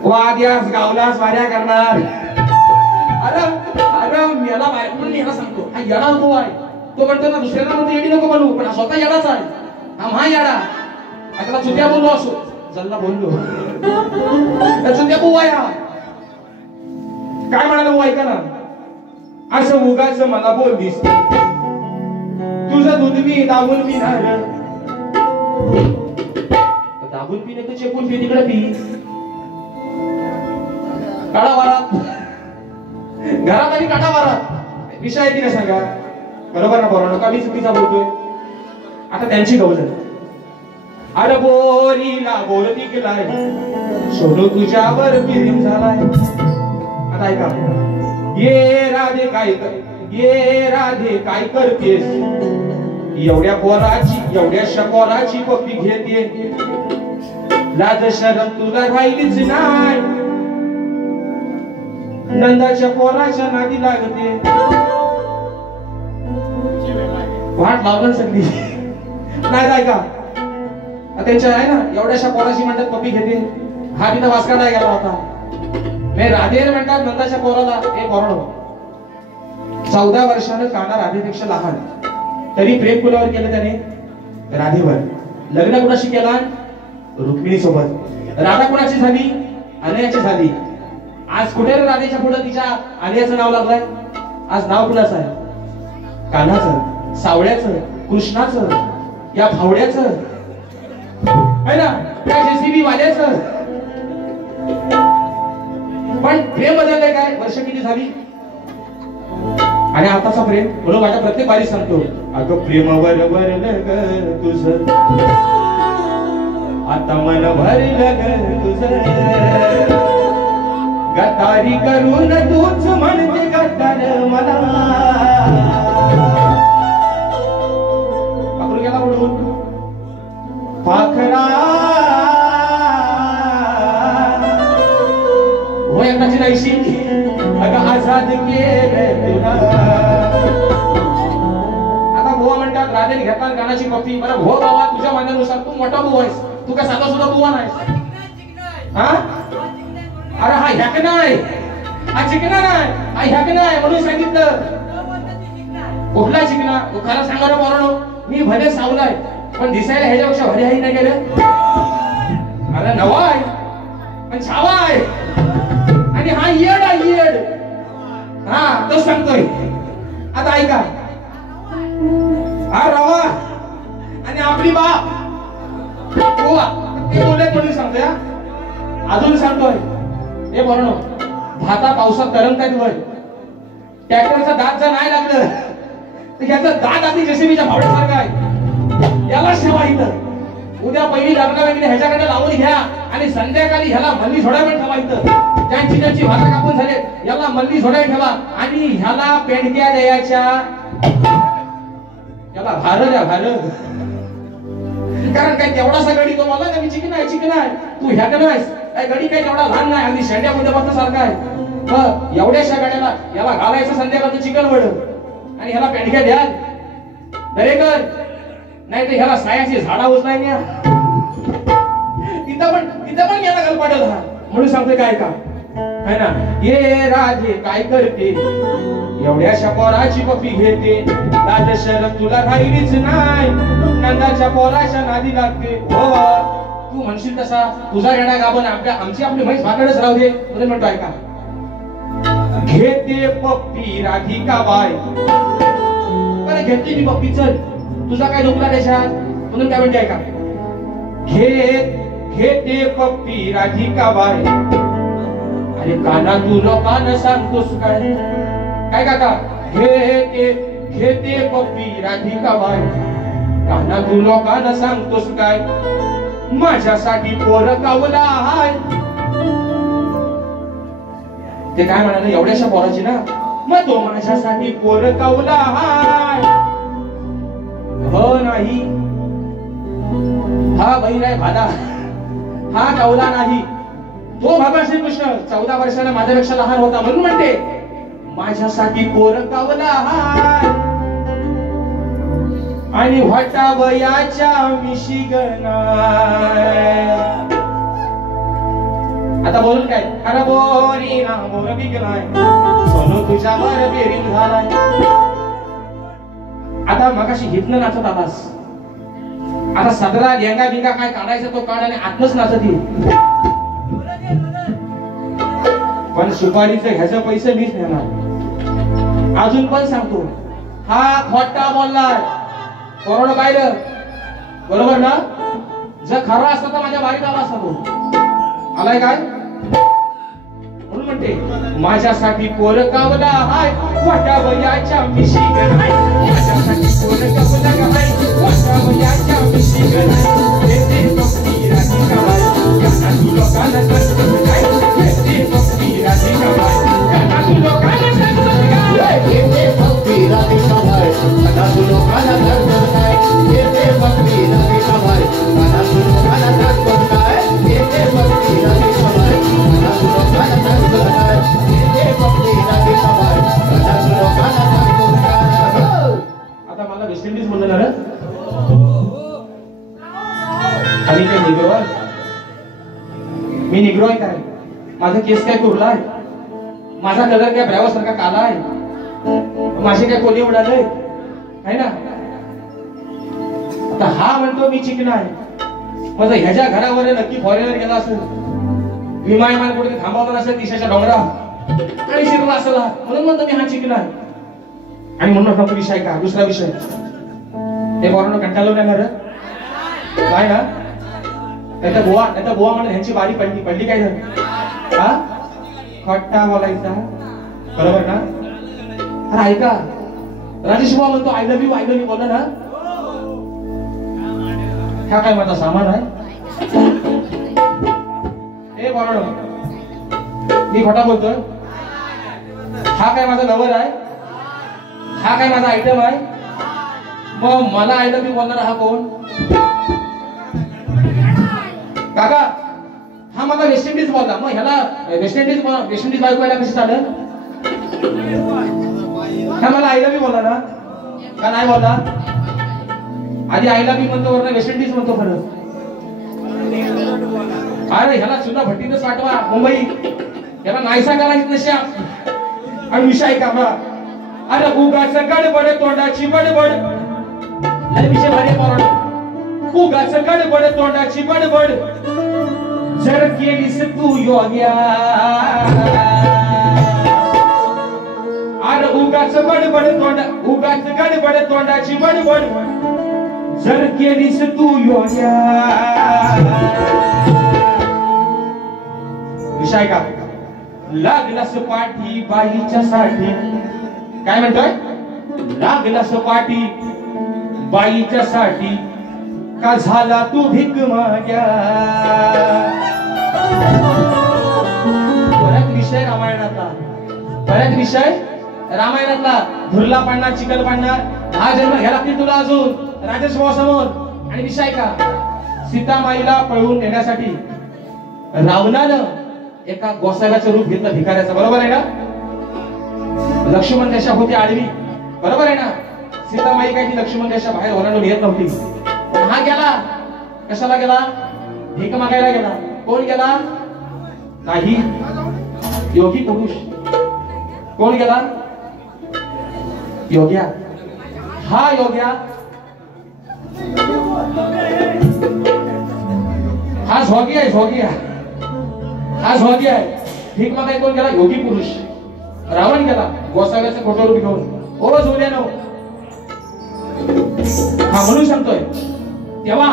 वाद्यास गावलास वाऱ्या करणार. अरे अरे मेला बायकोन याला सांगतो हा येडा तो आहे. तो म्हणतो ना दुसऱ्याला म्हणतो येडी नको बनवू, पण स्वतः येडाच आहे. हा महा येडा. आता चुत्या बोललो असो, जल्ला बोललो चुत्या बुवा या काय म्हणाला वो ऐका ना. असं उगाच मला बोललीस तुझं दूध मी दाबून पिणार. दाबून पिणे तर चेपून पी, तिकडे पी. काढा वारात घरात आणि काढा वारात. विषय आहे की नाही सांगा? बरोबर ना? बरोबर का? मी चुकीचा बोलतोय? आता त्यांची गवलं. अरे बोरीला बोल निघलाय, सोडू तुझ्यावर प्रेम झालाय. आता ऐका. ये राधे काय करतेस? एवढ्या पोराची एवढ्याशा पोराची पप्पी घेते. लाज शरम तुला राहिलीच नाही, नंदाच्या पोराच्या नादी लागते. वाट लावलं सगळी नाही जाय का त्यांच्या आहे ना एवढ्याशा पोराची म्हणतात पप्पी घेते. हा तिथं वासका नाही गेला होता. मी राधेर म्हणतात नंदाच्या पोराला एक पोरण 14 वर्षानं काना राधेपेक्षा लहान, तरी प्रेम कुणावर केलं त्याने? राधेवर. लग्न कुणाशी केला? रुक्मिणी सोबत. राधा कुणाची झाली? अनयाची झाली. आज कुठे राधेच्या पुढे तिच्या अनयाचं नाव लागलंय? आज नाव कुणाचं आहे? कान्हाचं, सावळ्याचं, कृष्णाचं, या फावड्याचं आहे ना, त्या जेसीबी वाल्याचं. पण प्रेम बदललंय काय? वर्ष किती झाली? आणि आताचा प्रेम म्हणून माझ्या प्रत्येक बारी सांगतो, अगं प्रेमावर वरलं ग तुझं, आता मन भरलं ग तुझं, गद्दारी करून तूच म्हणते गद्दार मला. आपण गेला म्हणून पाखरा हो एकदाची नाहीशी, अगं आझाद केलं तुला. आता भाऊ म्हणतात राधेने घेतला गाण्याची कॉपी. बरं भाऊ बाबा तुझ्या म्हणण्यानुसार तू मोठा भाऊ आहेस, तू काय साधा सुद्धा बुवा नाहीस. हा अरे हा ह्याक नाही, हा चिकना नाही, हा ह्याक नाही म्हणून सांगितलं. कुठला चिकना? खरं सांगा ना पोरांनो, मी भले सावलाय पण दिसायला ह्याच्यापेक्षा भले हाही नाही गेलं. अरे नवा आहे पण छावा आहे. आणि हा येड आहे येड. हा तो सांगतोय. आता ऐका, हा रवा आणि आपली बा बुवा ते बोलले म्हणून सांगतोय. अजून सांगतोय हे बरोबर, भाता पावसात तरंगतायत वय, ट्रॅक्टरचं दात जर नाही लागलं तर याचं दात आधी जेसीबीच्या भावड्यासारखं आहे. याला ठेवा इथं. उद्या पहिली लग्न वगैरे ह्याच्याकडे लावून घ्या आणि संध्याकाळी ह्याला मल्ली झोड्या पण ठेवा इथं. ज्यांची ज्यांची भाता कापून झाले याला मल्ली झोड्या ठेवा आणि ह्याला पेंडक्या द्यायच्या. याला भार द्या भार. कारण काय तेवढासा गडी तो मला मी चिकन आहे चिकन आहे, तू ह्याक नाहीस. काय गडी काय तेवढा लहान नाही, अगदी शेंड्या मध्ये सारखा आहे. एवढ्याशा गाड्याला याला घालायचं संध्याकाळचं चिकन वड आणि ह्याला पेंडक्या द्या दरेकर, नाही तर ह्याला सायाची झाडा उचलाय न्या. तिथं पण याला घाल पाडल. हा म्हणून सांगतोय काय का है ना, ये राधे काय करते, एवढ्याशा पोराची पप्पी घेते. लाज शरम तुला राहिलीच नाही, नंदाच्या पोराच्या नादी लागते. हो तू म्हणशील तसा तुझा येणा गाभण आमची आपली म्हैस भाकडेच राहू दे म्हणून म्हणतो ऐका. घेते पप्पी राधिका बाई. बरं घेतली मी पप्पी, चल तुझा काय दुखला त्याच्यात म्हणून काय म्हणते ऐका. घेते पप्पी राधिका बाई. अरे काना तू लोकांना सांगतोस काय? काय काका? घेते पप्पी राधिका बाई. काना तू लोकांना सांगतोस काय? माझ्यासाठी पोर कावला हाय. ते काय म्हणाले एवढ्याशा पोराची ना, मग तो माझ्यासाठी पोर कावला हाय. हो नाही, हा बैल आहे भादा, हा कावला नाही. तो भगवान श्रीकृष्ण 14 वर्षाला माझ्यापेक्षा लहान होता म्हणून म्हणते माझ्यासाठी पोर कावला हाय. आणि वाटा वयाच्या मिशिगनाय. आता बोलून काय? अरे बोरी ना मोर बिगलाय, सोनो तुझ्यावर बेरीम झालाय. आता मगाशी हितनं नाचत आलास, आता सदरा लेंगा बिंगा काय काढायचा तो काढ आणि आत्मच नाचत येईल. पण सुपारीचं ह्याचं पैसे मीच नेणार. अजून पण सांगतो, हा खोटा बोललाय. बरोबर पाहिलं? बरोबर ना? जर खरा असता तर माझ्या बारीक आला असता तो. आलाय काय? म्हणून म्हणते माझ्यासाठी पोर कावला हाय, वाटा वयाच्या मिशिगनाय. माझ्यासाठी पोर कावला हाय, वाटा वयाच्या मिशिगनाय. घेते पप्पी राधिका बाई. काना तू लोकांना सांगतोस काय? घेते पप्पी राधिका बाई. काना तू लोकांना सांगतोस काय? घेते पप्पी राधिका बाई. काना तू लोकांना सांगतोस काय? घेते पप्पी राधिका बाई. काना तू लोकांना सांगतोस काय? माझा केस काय कुरलाय, माझा कलर काय ब्रावासारखा काला आहे, माझे काय कोणी उडालंय आहे ना. आता हा म्हणतो मी चिकना आहे, माझा ह्याच्या घरावर नक्की फॉरेनर गेला असेल, विमान कुठे थांबावलं असेल दिशाच्या डोंगरा आणि शिरला असेल, म्हणून म्हणतो मी हा चिकना आहे. आणि म्हणून नको विषय का दुसरा विषय हे बोरानं कंटाळून येणार काय ना. त्याचा बुवा म्हणून ह्यांची बारी पडली काय झालं हा खट्टा बोलायचा बरोबर ना. अरे ऐका राजेश बुवा म्हणतो आय लव्ह यू बोला ना. हा काय माझा सामान आहे हे बोरानं मी खोटा बोलतोय. हा काय माझा लवर आहे, हा काय माझा आयटम आहे. मग मला आय लव्ह यू बोलणारा हा कोण काका. हा माझा वेस्ट इंडिज बोलला, मग ह्याला वेस्ट इंडिज बायको यायला कशी चालेल. हा मला आय लव्ह यू बोलला ना का नाही बोलला. आधी आय लव्ह यू म्हणतो वरनं वेस्ट इंडिज म्हणतो खरं. अरे ह्याला चुना भट्टीतच पाठवा मुंबई, याला नाहीसा करायची नशा आणि विषय का बा. अरे उगाच गडबड तोंडाची बडबड अरे विषय भारी पोरांनो. उगाच गडबड तोंडाची बडबड जर केलीस तू योग्या. अरे उगाच गडबड तोंडाची बडबड जर केलीस तू योग्या. विषय का लागलास पाठी बाईच्या साठी. काय म्हणतोय लागलास पाठी बाईच्या साठी का झाला तू भीक माग्या. बऱ्याच विषय रामायणातला धुरला पाडणार चिखल पाडणार हा जन्म घ्यायला लागतील तुला अजून राजेश भाऊ समोर. आणि विषय का सीतामाईला पळवून नेण्यासाठी रावणानं एका गोसाव्याचं रूप घेतलं भिकाऱ्याचं बरोबर आहे ना. लक्ष्मण रेषा होती आडवी बरोबर आहे ना. सीतामाई काय ती लक्ष्मण रेषा बाहेर ओलांडून येत नव्हती. हा गेला कशाला गेला भीक मागायला गेला. कोण गेला नाही योगी पुरुष. कोण गेला योग्या. हा योग्या हा झोगी आहे. भीक मागाय कोण गेला योगी पुरुष. रावण गेला गोसाव्याचं खोटं रूप घेऊन. ओ झोल्यानो हा म्हणून सांगतोय तेव्हा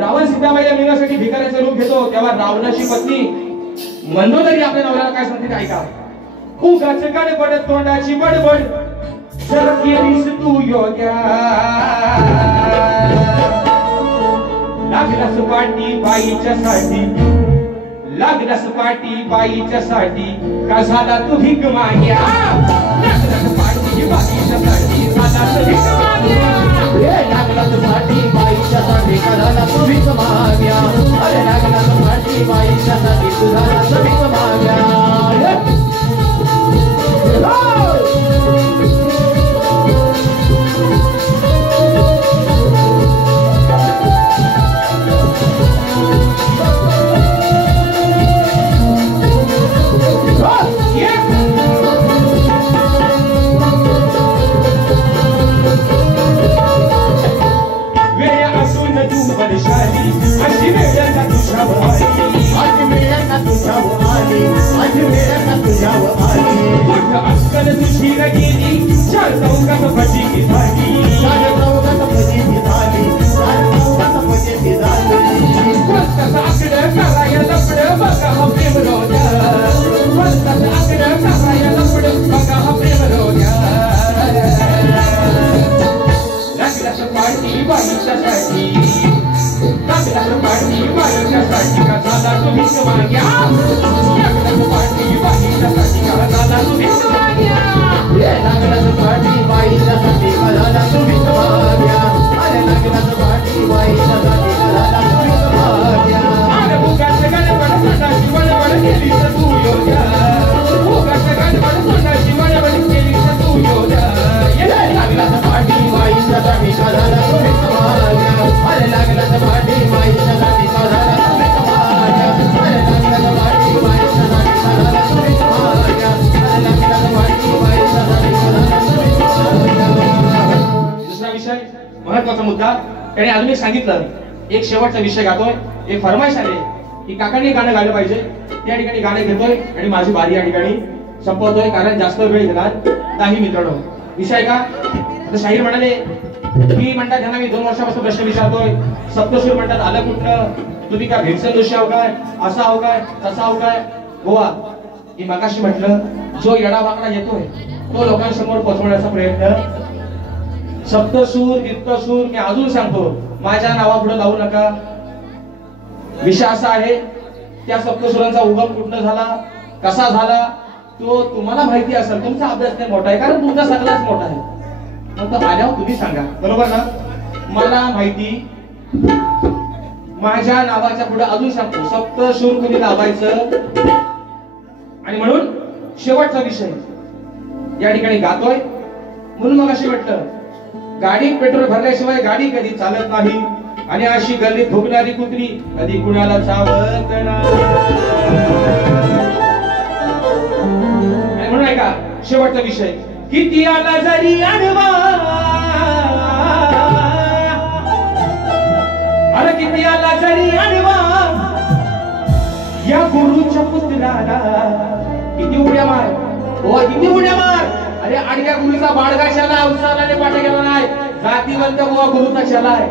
रावण सीताबाईला मिळण्यासाठी भिकाऱ्याचं रूप घेतो तेव्हा रावणाची पत्नी मंदोदरी आपल्या नवऱ्याला काय सांगते ऐका. उगाच गडबड तोंडाची बडबड जर केलीस तू योग्या. लागलास पाठी बाईच्या साठी का झाला तू भीक माग्या. लागलास पाठी बाईच्या साठी झाला तू भीक माग्या. लागलास पाठी बाईच्या साठी का झाला तू भीक माग्या. अरे लागलास पाठी बाईच्या साठी तू झाला तू भीक माग्या. त्याने अजून एक सांगितलं, एक शेवटचा विषय गातोय, एक फरमाईश आले की काकांनी गाणं गायलं पाहिजे. त्या ठिकाणी गाणं घेतोय आणि माझी बारी या ठिकाणी संपवतोय, कारण जास्त वेळ घेणार नाही मित्रांनो. विषय का, आता शाहीर म्हणाले की म्हणतात त्यांना मी 2 वर्षापासून प्रश्न विचारतोय. सप्तसूर म्हणतात आलं कुठलं, तुम्ही का भेटसन दोषी आहो काय, असा आहो काय, तसा आहो काय. गोवा की मगाशी म्हटलं जो येडा वाकडा येतोय तो लोकांसमोर पोहोचवण्याचा प्रयत्न. सप्तसूर दीप्तसूर मी अजून सांगतो, माझ्या नावापुढे लावू नका. विषय असा आहे, त्या सप्तसुरांचा उगम कुठनं झाला, कसा झाला तो तुम्हाला माहिती असेल. तुमचा अभ्यास नाही मोठा आहे, कारण तुमचा सगळाच मोठा आहे. मग आल्यावर तुम्ही सांगा, बरोबर ना. मला माहिती, माझ्या नावाच्या पुढे अजून सांगतो सप्तसूर कुणी लावायचं. आणि म्हणून शेवटचा विषय या ठिकाणी गातोय. म्हणून मग अशी म्हटलं, गाडीत पेट्रोल भरल्याशिवाय गाडी कधी चालत नाही, आणि अशी गल्लीत भोगणारी कुत्री कधी कुणाला चावत नाही. म्हणून ऐका शेवटचा विषय, किती आला जरी आडवा, अरे किती आला जरी आडवा, या गुरुच्या पुत्राला किती उड्या मार, हो किती उड्या मार. अरे आडक्या गुरुचा बाळगा शाला उसाला पाठ गेला नाही. जातीवंत बुवा गुरुचा शाला आहे,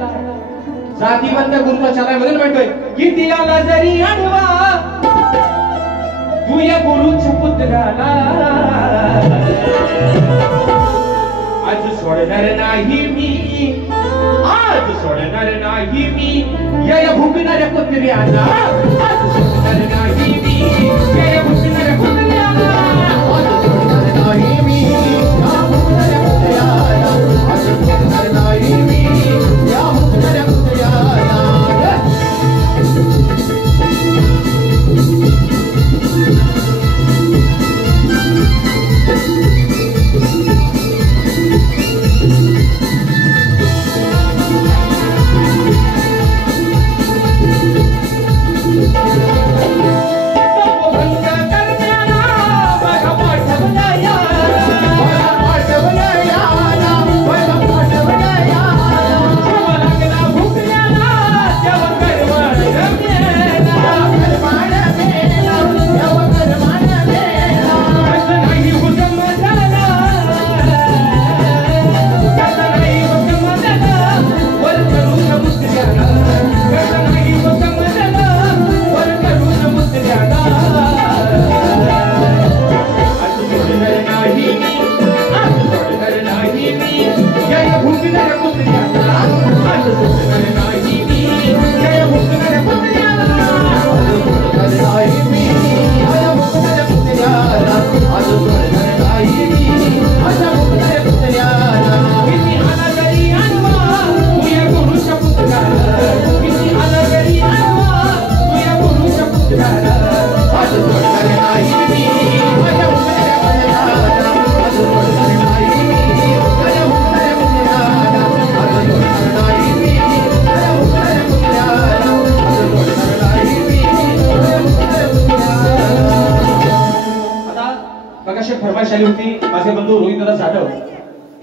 जातीवंत गुरुचा शाला आहे. म्हणून म्हणतोय किती आला जरी आडवा, तू या गुरुच्या पुत्राला आज सोडणार नाही मी, आज सोडणार नाही मी. या भुकणाऱ्या पुत्र्याला आज सोडणार नाही मी, या भुकणाऱ्या पुत्र्याला आज सोडणार नाही मी, या भुकणाऱ्या पुत्र्याला आज सोडणार नाही मी, या भुकणाऱ्या पुत्र्याला. माझे बंधू रोहितदादा जाधव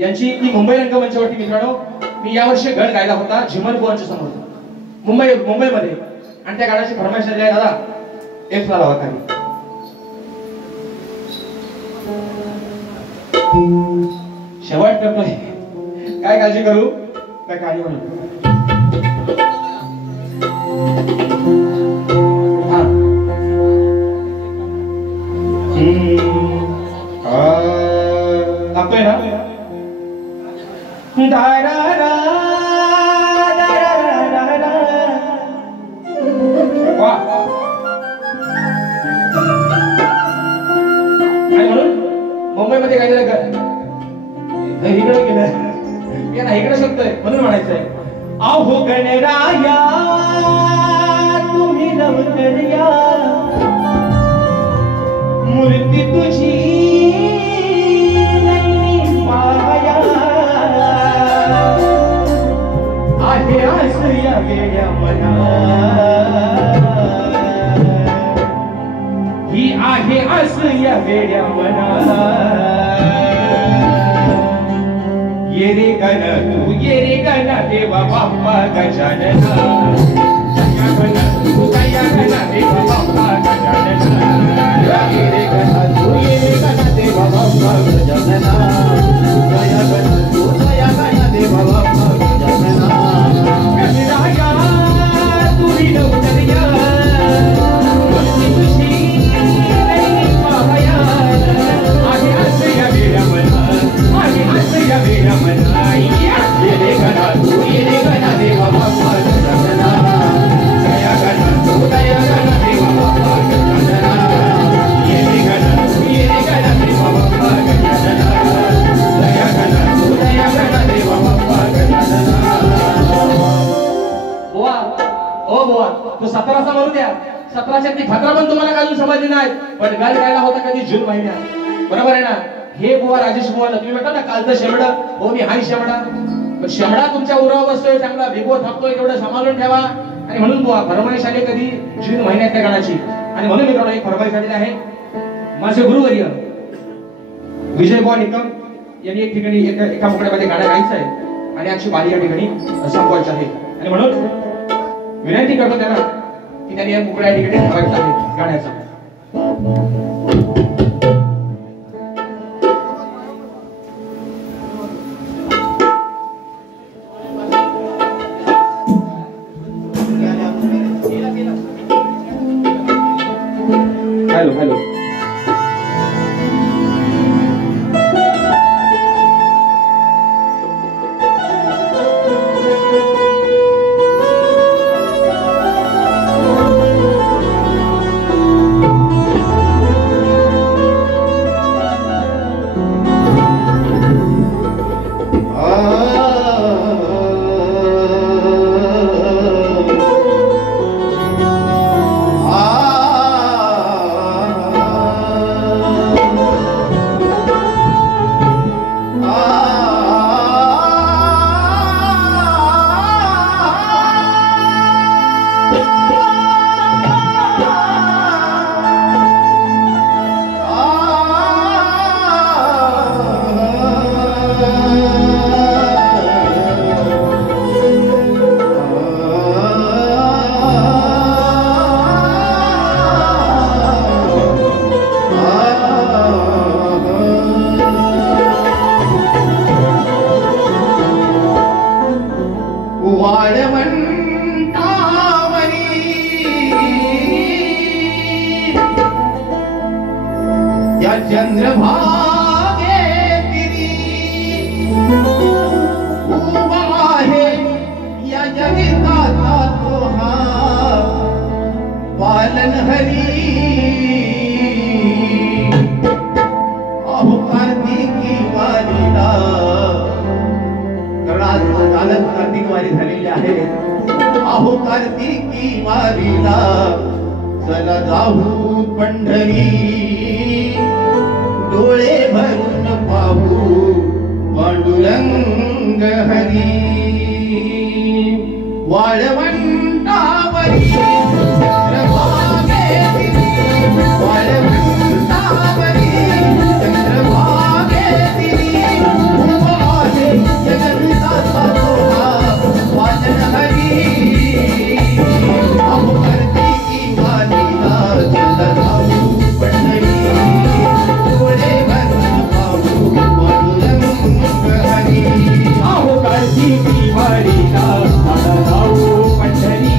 यांची ती मुंबई रंगमंचावरती मित्रांनो मी यावर्षी गण गायला होता झिमन बुवांच्या समोर मुंबईमध्ये, आणि त्या गाण्याची फरमाईश आली आहे. दादा एक लावा खाली. शेवट करतोय, काय काळजी करू काय काळजी म्हणू. लागतोय ना. आणि म्हणून मुंबईमध्ये काय झालं, इकडे गेलं इकडे शकतोय म्हणून म्हणायचंय. आहो गणराया तुम्ही लवकर या, मूर्ती तुझी माया आहे आस या वेड्या मना, ही आहे आस या वेड्या मना. ये रे गण तू ये रे गण देवा बाप्पा गजानना दया गण तू दया गण देवा बाप्पा गजानना ये रे गण तू ये रे गण देवा बाप्पा गजानना दया गण तू दया गण देवा बाप्पा गजानना गजराया तू ही नवतरिया तुझी तुझी नहीं पाया आगे हसया मेरा मना आगे हसया मेरा मना ये रे गण तू ये रे गण देवा बाप्पा गजानना दया गण तू दया गण देवा बाप्पा गजानना ये रे गण तू ये रे गण देवा बाप्पा गजानना दया गण तू दया गण देवा बाप्पा गजानना बुवा ओ बुवा तो 17चा म्हणू द्या 17च्या ती खतरा पण तुम्हाला काय अजून समजली नाही पण गाल गायला होता कधी जून महिन्यात बरोबर आहे ना हे बुवा राजेश बुवा तुम्ही म्हणता ना कालचं शेमड हो मी हाय शेमडा पण शेमडा तुमच्या उरावर बसतोय चांगला भिगो थापतोय तेवढं सांभाळून ठेवा आणि म्हणून बुवा फरमाईश आली कधी जून महिन्यातल्या गाण्याची आणि म्हणून मित्रांनो एक फरमाईश आलेली आहे माझे गुरुवर्य विजय बुवा निकम यांनी एक ठिकाणी एका मुकड्यामध्ये गाणं गायचं आहे आणि आजची बारी या ठिकाणी संपवायची आहे आणि म्हणून विनंती करतो त्यांना की त्यांनी या मुकड्या ठिकाणी ठेवायचं आहे गाण्याचा हॅलो हॅलो चंद्रभागे तिरी उभा आहे या जगताचा तो हा पालनहरी अहो कार्तिकी वारीला कालच कार्तिक वारी झालेली आहे अहो कार्तिकी वारीला चला जाऊ पंढरी डोळे भरून पाहू पांडुरंग हरी वाळवंटावरी चंद्रभागे तिरी वाळवंटावरी चंद्रभागे तिरी उभा आहे जगताचा तोहा पालनहरी अहो कार्तिकी वारीला चला जाऊ पंढरी अहो कार्तिकी वारीला चला जाऊ पंढरी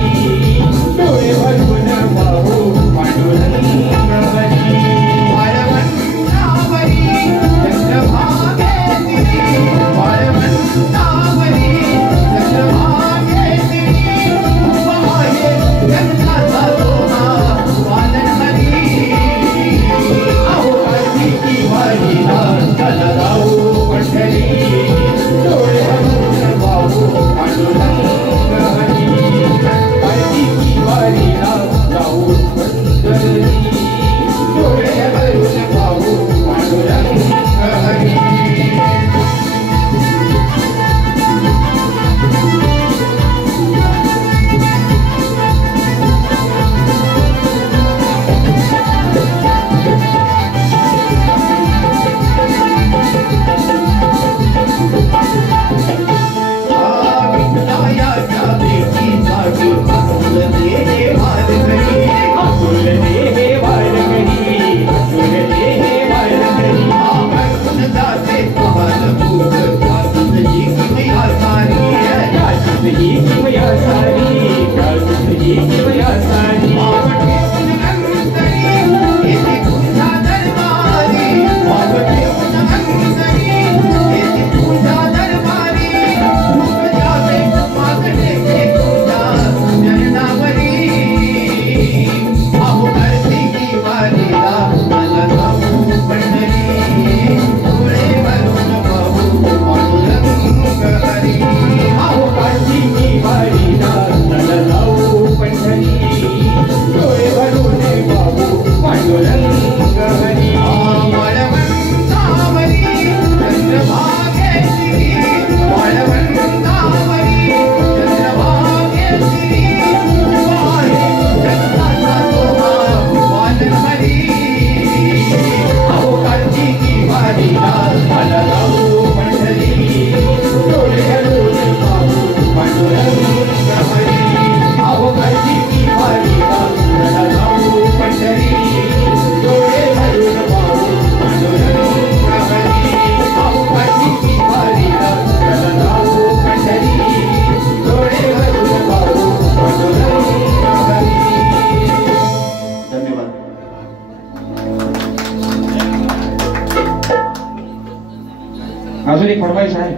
अजून एक फरमाईश आहे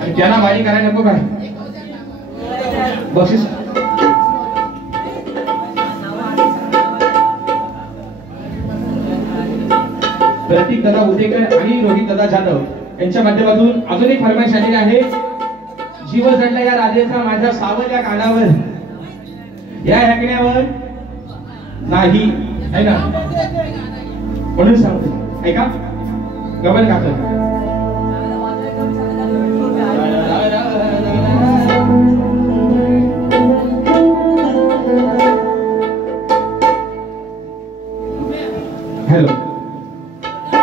आणि त्यांना बाई करायला नको काय बक्षीस प्रतीक दादा उदेकर आणि रोहित दादा जाधव यांच्या माध्यमातून अजून एक फरमाईश आलेली आहे. जीव जडला या राधेचा माझ्या सावल्या कानावर या हॅकण्यावर नाही है ना म्हणून सांगतो ऐका गबन काका हॅलो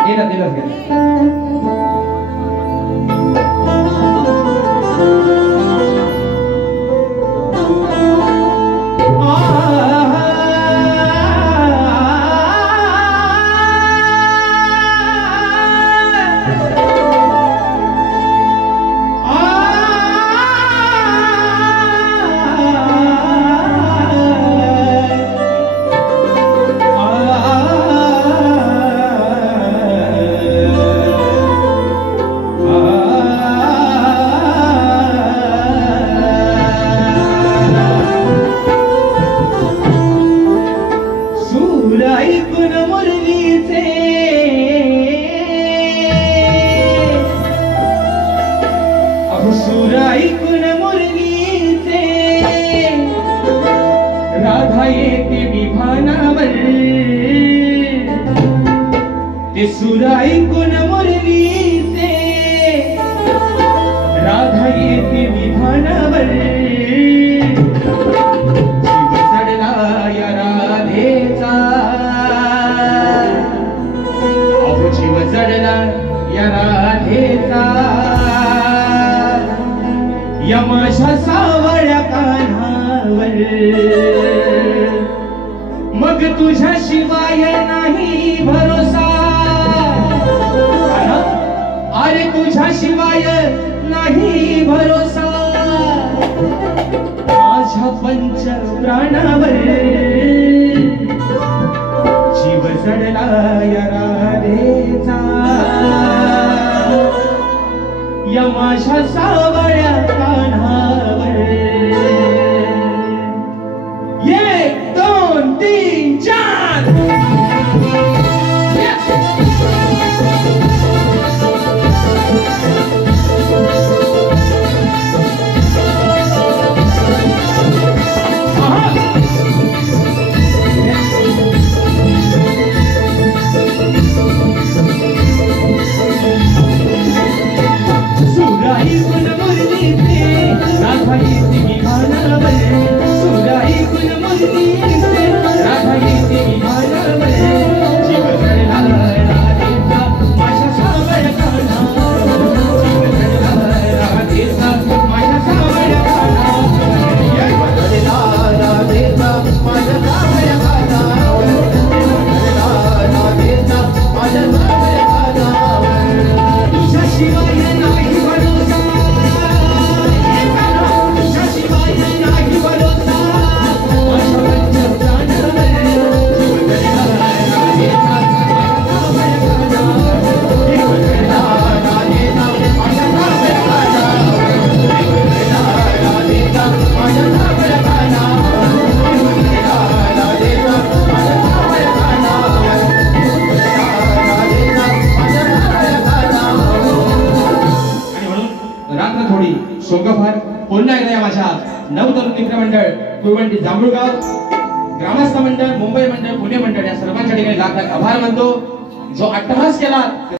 येणार दिलाच घ्या राधा येते विभानावर ते सूर ऐकून मुरलीचे राधा येते विभानावर जीव चढला या राधेचा अहो जीव चढला या राधेचा या माझ्या सावळ्या कान्हावर मग तुझ्या शिवाय नाही भरोसा अरे तुझ्या शिवाय नाही भरोसा माझ्या पंच प्राणावर जीव जडला या राधेचा या माझ्या सावळ्या कान्हावर 1 2 3 4 सोंगफार पुन्हा एकदा या माझ्या नवतरुण मित्र मंडळ कुळवंडी जांभूळगाव ग्रामस्थ मंडळ मुंबई मंडळ पुणे मंडळ या सर्वांच्या ठिकाणी लाख लाख आभार मानतो जो अट्टहास केला